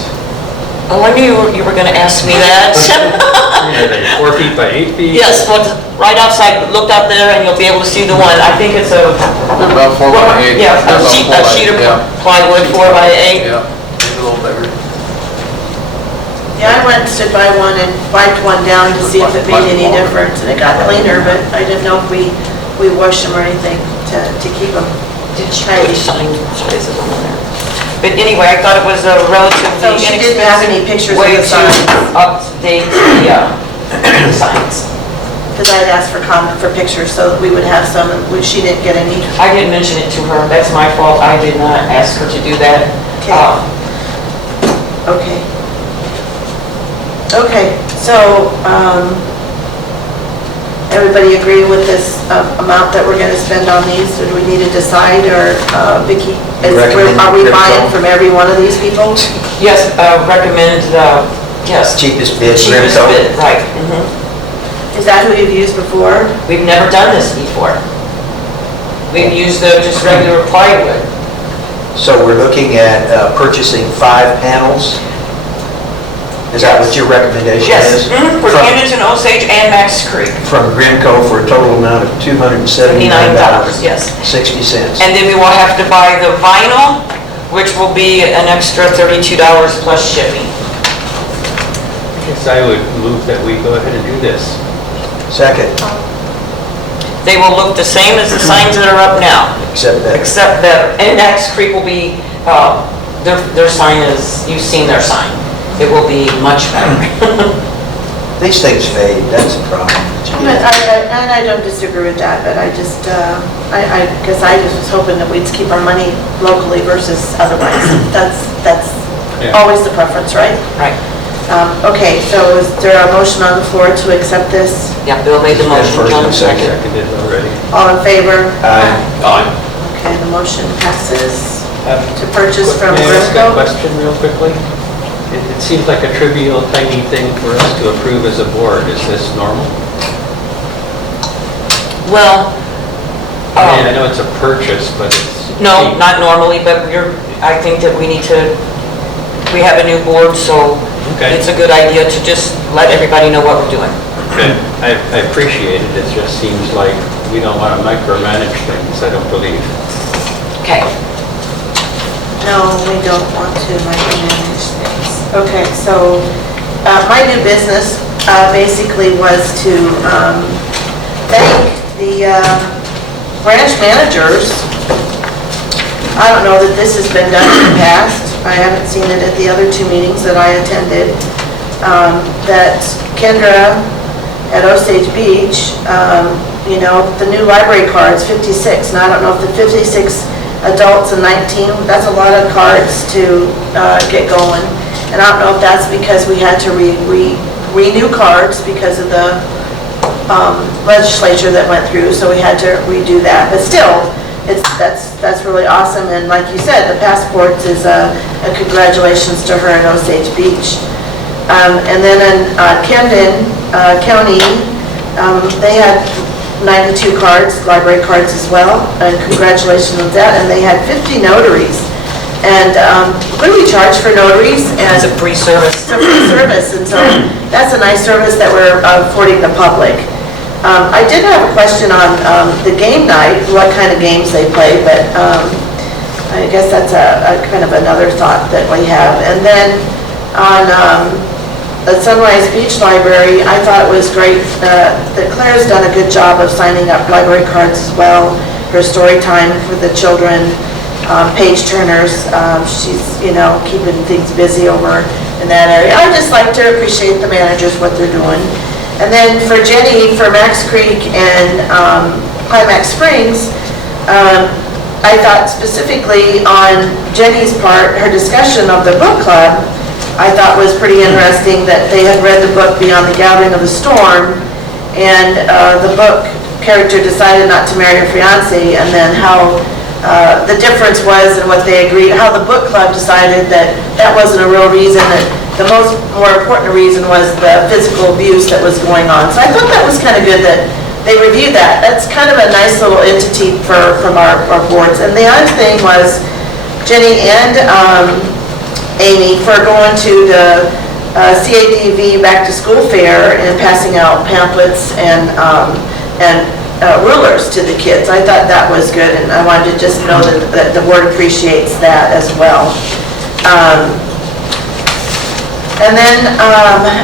Oh, I knew you were gonna ask me that. Are they 4 feet by 8 feet? Yes, but right outside, look out there and you'll be able to see the one. I think it's a, They're about 4 by 8. yeah, They're a about sheet 4 by of 8, yeah. plywood, 4 by 8. Yeah, maybe a little bigger. Yeah, I went and stood by one and wiped one down to see if it made any difference, and it got cleaner, but I didn't know if we washed them or anything to keep them. Did she put sign sizes on there? But anyway, I thought it was a relatively So she didn't have any pictures of way the to signs? update the signs. Because I had asked for comment for pictures, so that we would have some, and she didn't get any. I didn't mention it to her, that's my fault, I did not ask her to do that. Okay. Okay. Okay, so, everybody agree with this amount that we're gonna spend on these? Or do we need to decide, or, Vicki, Recommend are we Grimco. buying from every one of these people? Yes, recommend, yes. Cheapest bid, Cheapest Grimco. bid, right. Mhm. Is that who you've used before? We've never done this before. We've used just regular plywood. So we're looking at purchasing 5 panels? Is that what your recommendation is? Yes, for From- Camdenton, Osage, and Max Creek. From Grimco for a total amount of $79, yes. $279.60. And then we will have to buy the vinyl, which will be an extra $32 plus shipping. I guess I would move that we go ahead and do this. Second, They will look the same as the signs that are up now, except that, except that, and Max Creek will be, their sign is, you've seen their sign. It will be much better. these things fade, that's the problem. And I don't disagree with that, but I just, I guess I just was hoping that we'd keep our money locally versus otherwise. That's Yeah. always the preference, right? Right. Okay, so is there a motion on the floor to accept this? Yeah, Bill made the Just motion, first John and second. second. Seconded already. All in favor? Aye. Okay, the motion passes Uh, to purchase from May I ask a Grimco. question real quickly? It seems like a trivial, tiny thing for us to approve as a board. Is this normal? Well, I mean, I know it's a purchase, but it's... no, not normally, but I think that we have a new board, so Okay. it's a good idea to just let everybody know what we're doing. Okay. I appreciate it. It just seems like we don't want to micromanage things, I don't believe. Okay. No, we don't want to micromanage things. Okay, so my new business basically was to thank the branch managers. I don't know that this has been done in the past. I haven't seen it at the other 2 meetings that I attended. That Kendra at Osage Beach, the new library cards, 56. And I don't know if the 56 adults and 19, that's a lot of cards to get going. And I don't know if that's because we had to renew cards because of the legislature that went through, so we had to redo that. But still, that's really awesome. And like you said, the passports is a congratulations to her at Osage Beach. And then in Camden County, they had 92 cards, library cards as well, and congratulations on that. And they had 50 notaries. And what do we charge for notaries? And It's a free service. it's a free service, and so that's a nice service that we're affording the public. I did have a question on the game night, what kind of games they play, but I guess that's a kind of another thought that we have. And then on the Sunrise Beach Library, I thought it was great that Claire's done a good job of signing up library cards as well, her story time for the children, page turners. She's, keeping things busy over in that area. I just like to appreciate the managers, what they're doing. And then for Jenny, for Max Creek and Climax Springs, I thought specifically on Jenny's part, her discussion of the book club, I thought was pretty interesting that they had read the book Beyond the Gathering of the Storm, and the book character decided not to marry her fiance, and then how the difference was and what they agreed, how the book club decided that that wasn't a real reason, that the more important reason was the physical abuse that was going on. So I thought that was kind of good that they reviewed that. That's kind of a nice little entity from our boards. And the other thing was Jenny and Amy for going to the CADV Back to School Fair and passing out pamphlets and rulers to the kids. I thought that was good, and I wanted to just know that the board appreciates that as well. And then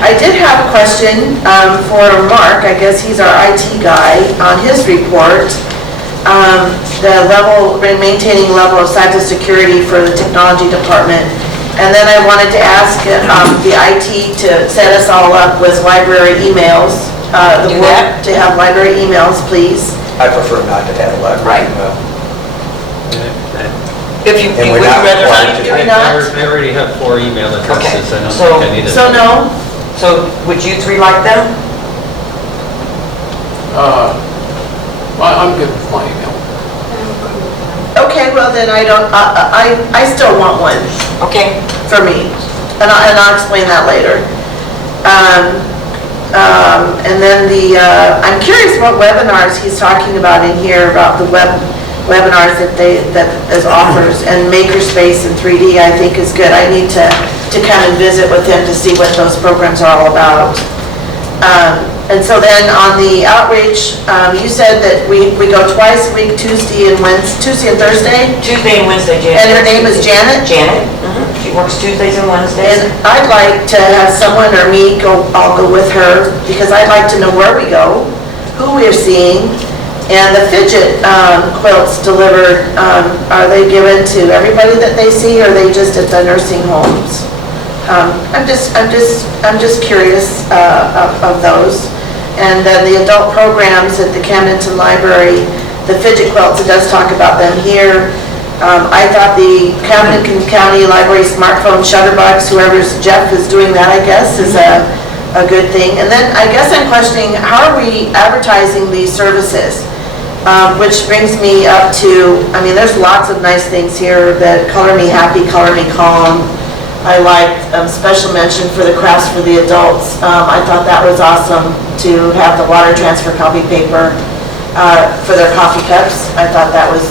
I did have a question for Mark. I guess he's our IT guy on his report. Maintaining level of cybersecurity for the technology department. And then I wanted to ask the IT to set us all up with library emails. The board to have library emails, please. I prefer not to have a library email. If you And would we're not rather required not. to. Do we not? I already have 4 email addresses. I don't So- think I need it. So no? So would you three like them? I'm good with my email. Okay, well then I don't, I still want one Okay. for me. And I'll explain that later. And then I'm curious what webinars he's talking about in here, about the webinars that as offers, and Makerspace and 3D I think is good. I need to come and visit with him to see what those programs are all about. And so then on the outreach, you said that we go twice a week, Tuesday and Thursday? Tuesday and Wednesday, Janet. And her name is Janet? Janet. She works Tuesdays and Wednesdays. And I'd like to have someone or me I'll go with her, because I'd like to know where we go, who we're seeing, and the fidget quilts delivered, are they given to everybody that they see, or are they just at the nursing homes? I'm just curious of those. And then the adult programs at the Camdenton Library, the fidget quilts, it does talk about them here. I thought the Camden County Library smartphone shutterbugs, Jeff is doing that, I guess, is a good thing. And then I guess I'm questioning, how are we advertising these services? Which brings me up to, there's lots of nice things here that color me happy, color me calm. I liked special mention for the crafts for the adults. I thought that was awesome to have the water transfer copy paper for their coffee cups. I thought that was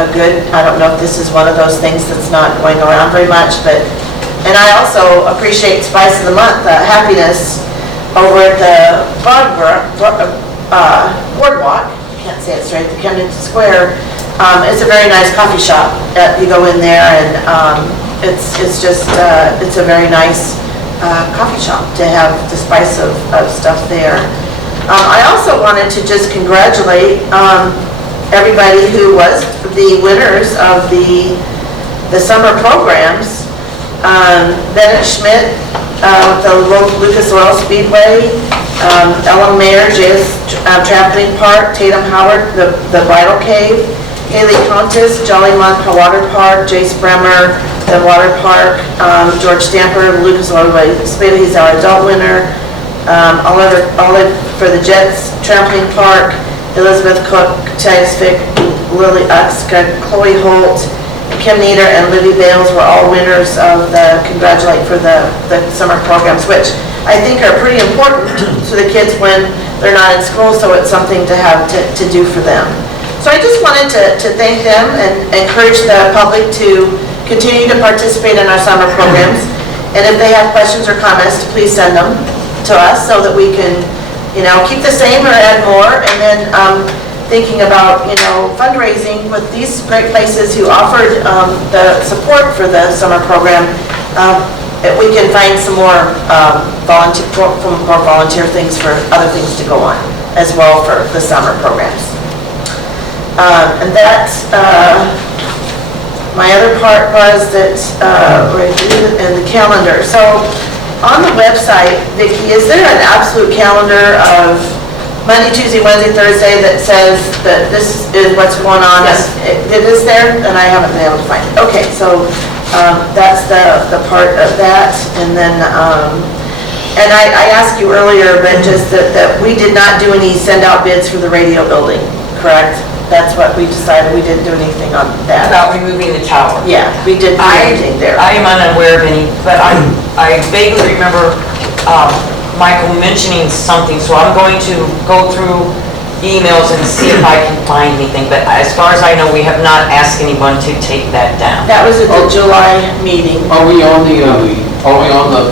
a good, I don't know if this is one of those things that's not going around very much, and I also appreciate Spice of the Month, Happiness, over at the Boardwalk. Can't say it straight, the Camdenton Square. It's a very nice coffee shop. You go in there and it's just it's a very nice coffee shop to have the spice of stuff there. I also wanted to just congratulate everybody who was the winners of the summer programs. Bennett Schmidt, the Lucas Oil Speedway, Ellen Mayer, JS Trampoline Park, Tatum Howard, the Bridal Cave, Haley Contis, Jolly Month Water Park, Jace Bremer, the Water Park, George Stamper, Lucas Oil Speedway, he's our adult winner, Olive for the Jets Trampoline Park, Elizabeth Cook, Titus Fick, Lily Uxka, Chloe Holt, Kim Nieder, and Libby Bales were all winners of the Congratulate for the summer programs, which I think are pretty important to the kids when they're not in school, so it's something to have to do for them. So I just wanted to thank them and encourage the public to continue to participate in our summer programs. And if they have questions or comments, to please send them to us so that we can, keep the same or add more. And then thinking about, fundraising with these great places who offered the support for the summer program. we can find some more volunteer things for other things to go on as well for the summer programs. And that's, my other part was that, in the calendar. So on the website, Vicki, is there an absolute calendar of Monday, Tuesday, Wednesday, Thursday that says that this is what's going on? Yes. It is there, and I haven't been able to find it. Okay, so that's the part of that. And then, and I asked you earlier, but just that we did not do any send out bids for the radio building, correct? That's what we decided. We didn't do anything on that. About removing the tower. Yeah, we didn't do anything there. I am unaware of any, but I vaguely remember Michael mentioning something, so I'm going to go through emails and see if I can find anything, but as far as I know, we have not asked anyone to take that down. That was at the July meeting. Are we on the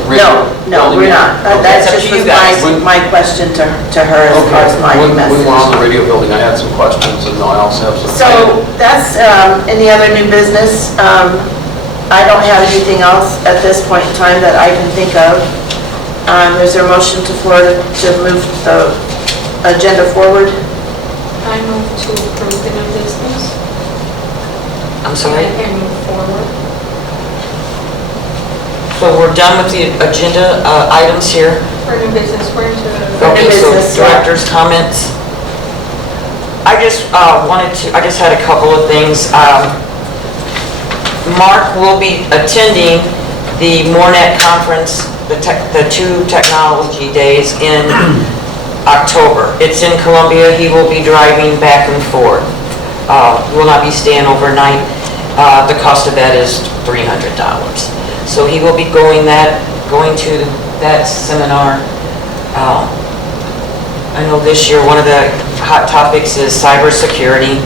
radio? No, we're not. That's That's up just to you was guys. my question to her as far as my When message. we're on the radio building, I had some questions, and I also have some. So that's any other new business. I don't have anything else at this point in time that I can think of. Is there a motion to move the agenda forward? I move to approve the new business. I'm sorry? And move forward. So we're done with the agenda items here? For new business, we're into Okay, so business, yeah. director's comments. I just I just had a couple of things. Mark will be attending the Mornet Conference, the two technology days in October. It's in Columbia. He will be driving back and forth. He will not be staying overnight. The cost of that is $300. So he will be going to that seminar. I know this year one of the hot topics is cybersecurity.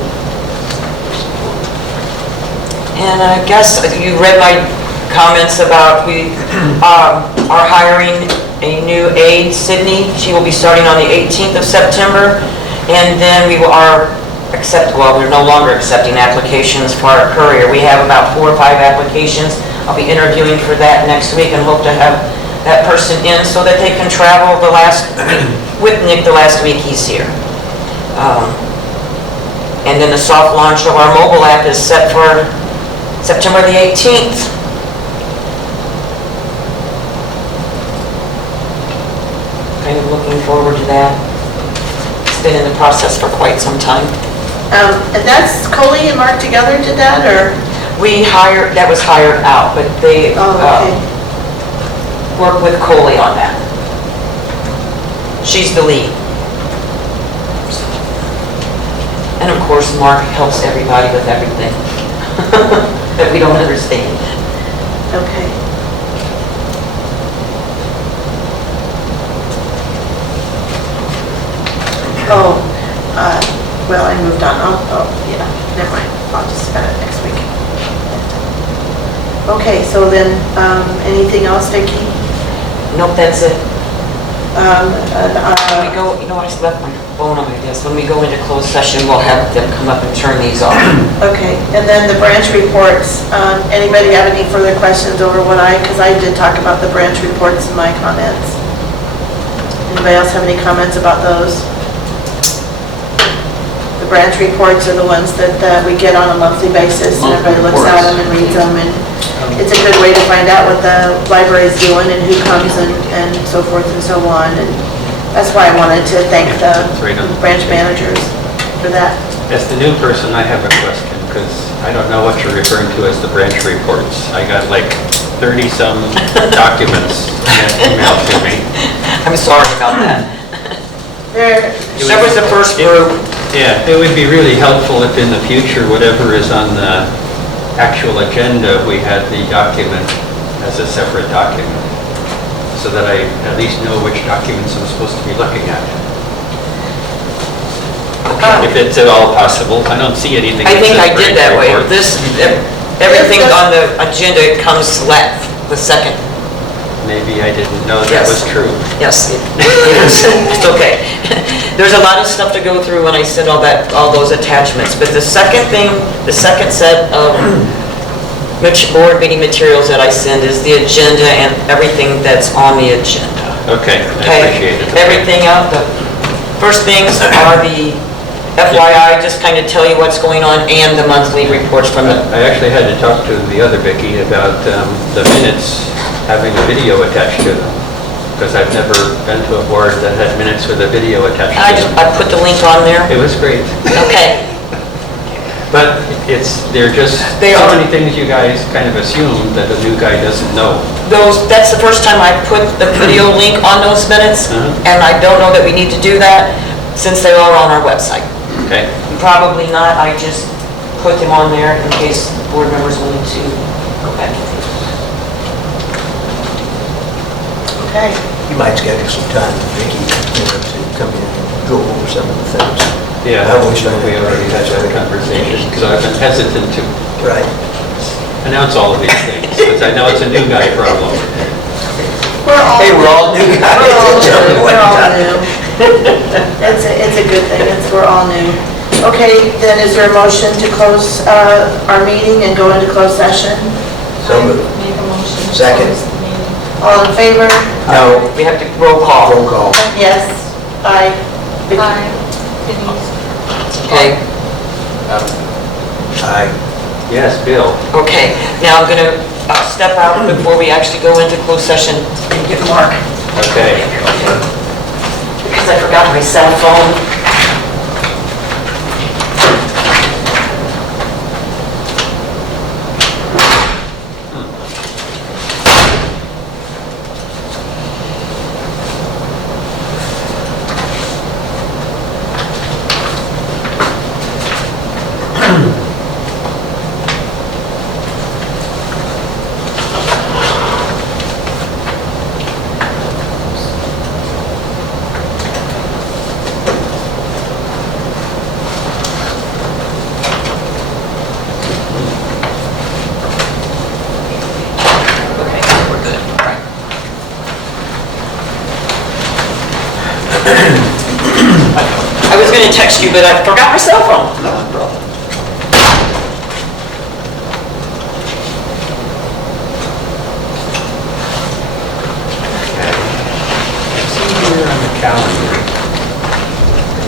And I guess you read my comments about we are hiring a new aide, Sydney. She will be starting on the 18th of September. And then we're no longer accepting applications for our courier. We have about 4 or 5 applications. I'll be interviewing for that next week and hope to have that person in so that they can travel with Nick the last week he's here. And then the soft launch of our mobile app is set for September the 18th. Kind of looking forward to that. It's been in the process for quite some time. And that's Coley and Mark together did that, or? That was hired out, but they work with Coley on that. She's the lead. And of course, Mark helps everybody with everything that we don't understand. Okay. Well, I moved on. Yeah, never mind. I'll just spend it next week. Okay, so then, anything else, Vicki? Nope, that's it. When we Uh, go, I left my phone on my desk. When we go into closed session, we'll have them come up and turn these off. Okay, and then the branch reports. Anybody have any further questions over because I did talk about the branch reports in my comments. Anybody else have any comments about those? The branch reports are the ones that we get on a monthly basis, and everybody looks at them and reads them, and it's a good way to find out what the library is doing and who comes and so forth and so on, and that's why I wanted to thank the branch managers for that. As the new person, I have a question, because I don't know what you're referring to as the branch reports. I got like 30-some documents emailed to me. I'm sorry about that. That was the first group. Yeah, it would be really helpful if in the future, whatever is on the actual agenda, we had the document as a separate document, so that I at least know which documents I'm supposed to be looking at. If it's at all possible. I don't see anything. I that think says I did branch that way. reports. Everything on the agenda comes left, the second. Maybe I didn't know that was true. Yes, it is. It's okay. There's a lot of stuff to go through when I send all those attachments, but the second set of board meeting materials that I send is the agenda and everything that's on the agenda. Okay, I Okay? appreciate it. Everything else, the first things are the FYI, just kind of tell you what's going on, and the monthly reports from the, I actually had to talk to the other Vicky about the minutes having a video attached to them, because I've never been to a board that had minutes with a video attached to them. I put the link on there. It was great. Okay. But they're just They so are. many things you guys kind of assume that the new guy doesn't know. That's the first time I put the video link on those minutes, Uh-huh. and I don't know that we need to do that since they are on our website. Okay, Probably not, I just put them on there in case board members wanted to go back. Okay. You might schedule some time with Vicki, to come in and go over some of the things. yeah, I wish I we already had that conversation, so I've been hesitant to Right. announce all of these things, because I know it's a new guy problem. Hey, we're all new guys. We're all new. It's a good thing, we're all new. Okay, then is there a motion to close our meeting and go into closed session? So moved. Make a motion. to Second. close the meeting. All in favor? No, We have to roll call. roll call. Yes. Aye. Vicky? Aye. Denise. Okay, Aye. Yes, Bill. okay. Now I'm gonna step out before we actually go into closed session and get Mark, Okay. because I forgot my cell phone. Okay, we're good. All right. I was gonna text you, but I forgot my cell phone.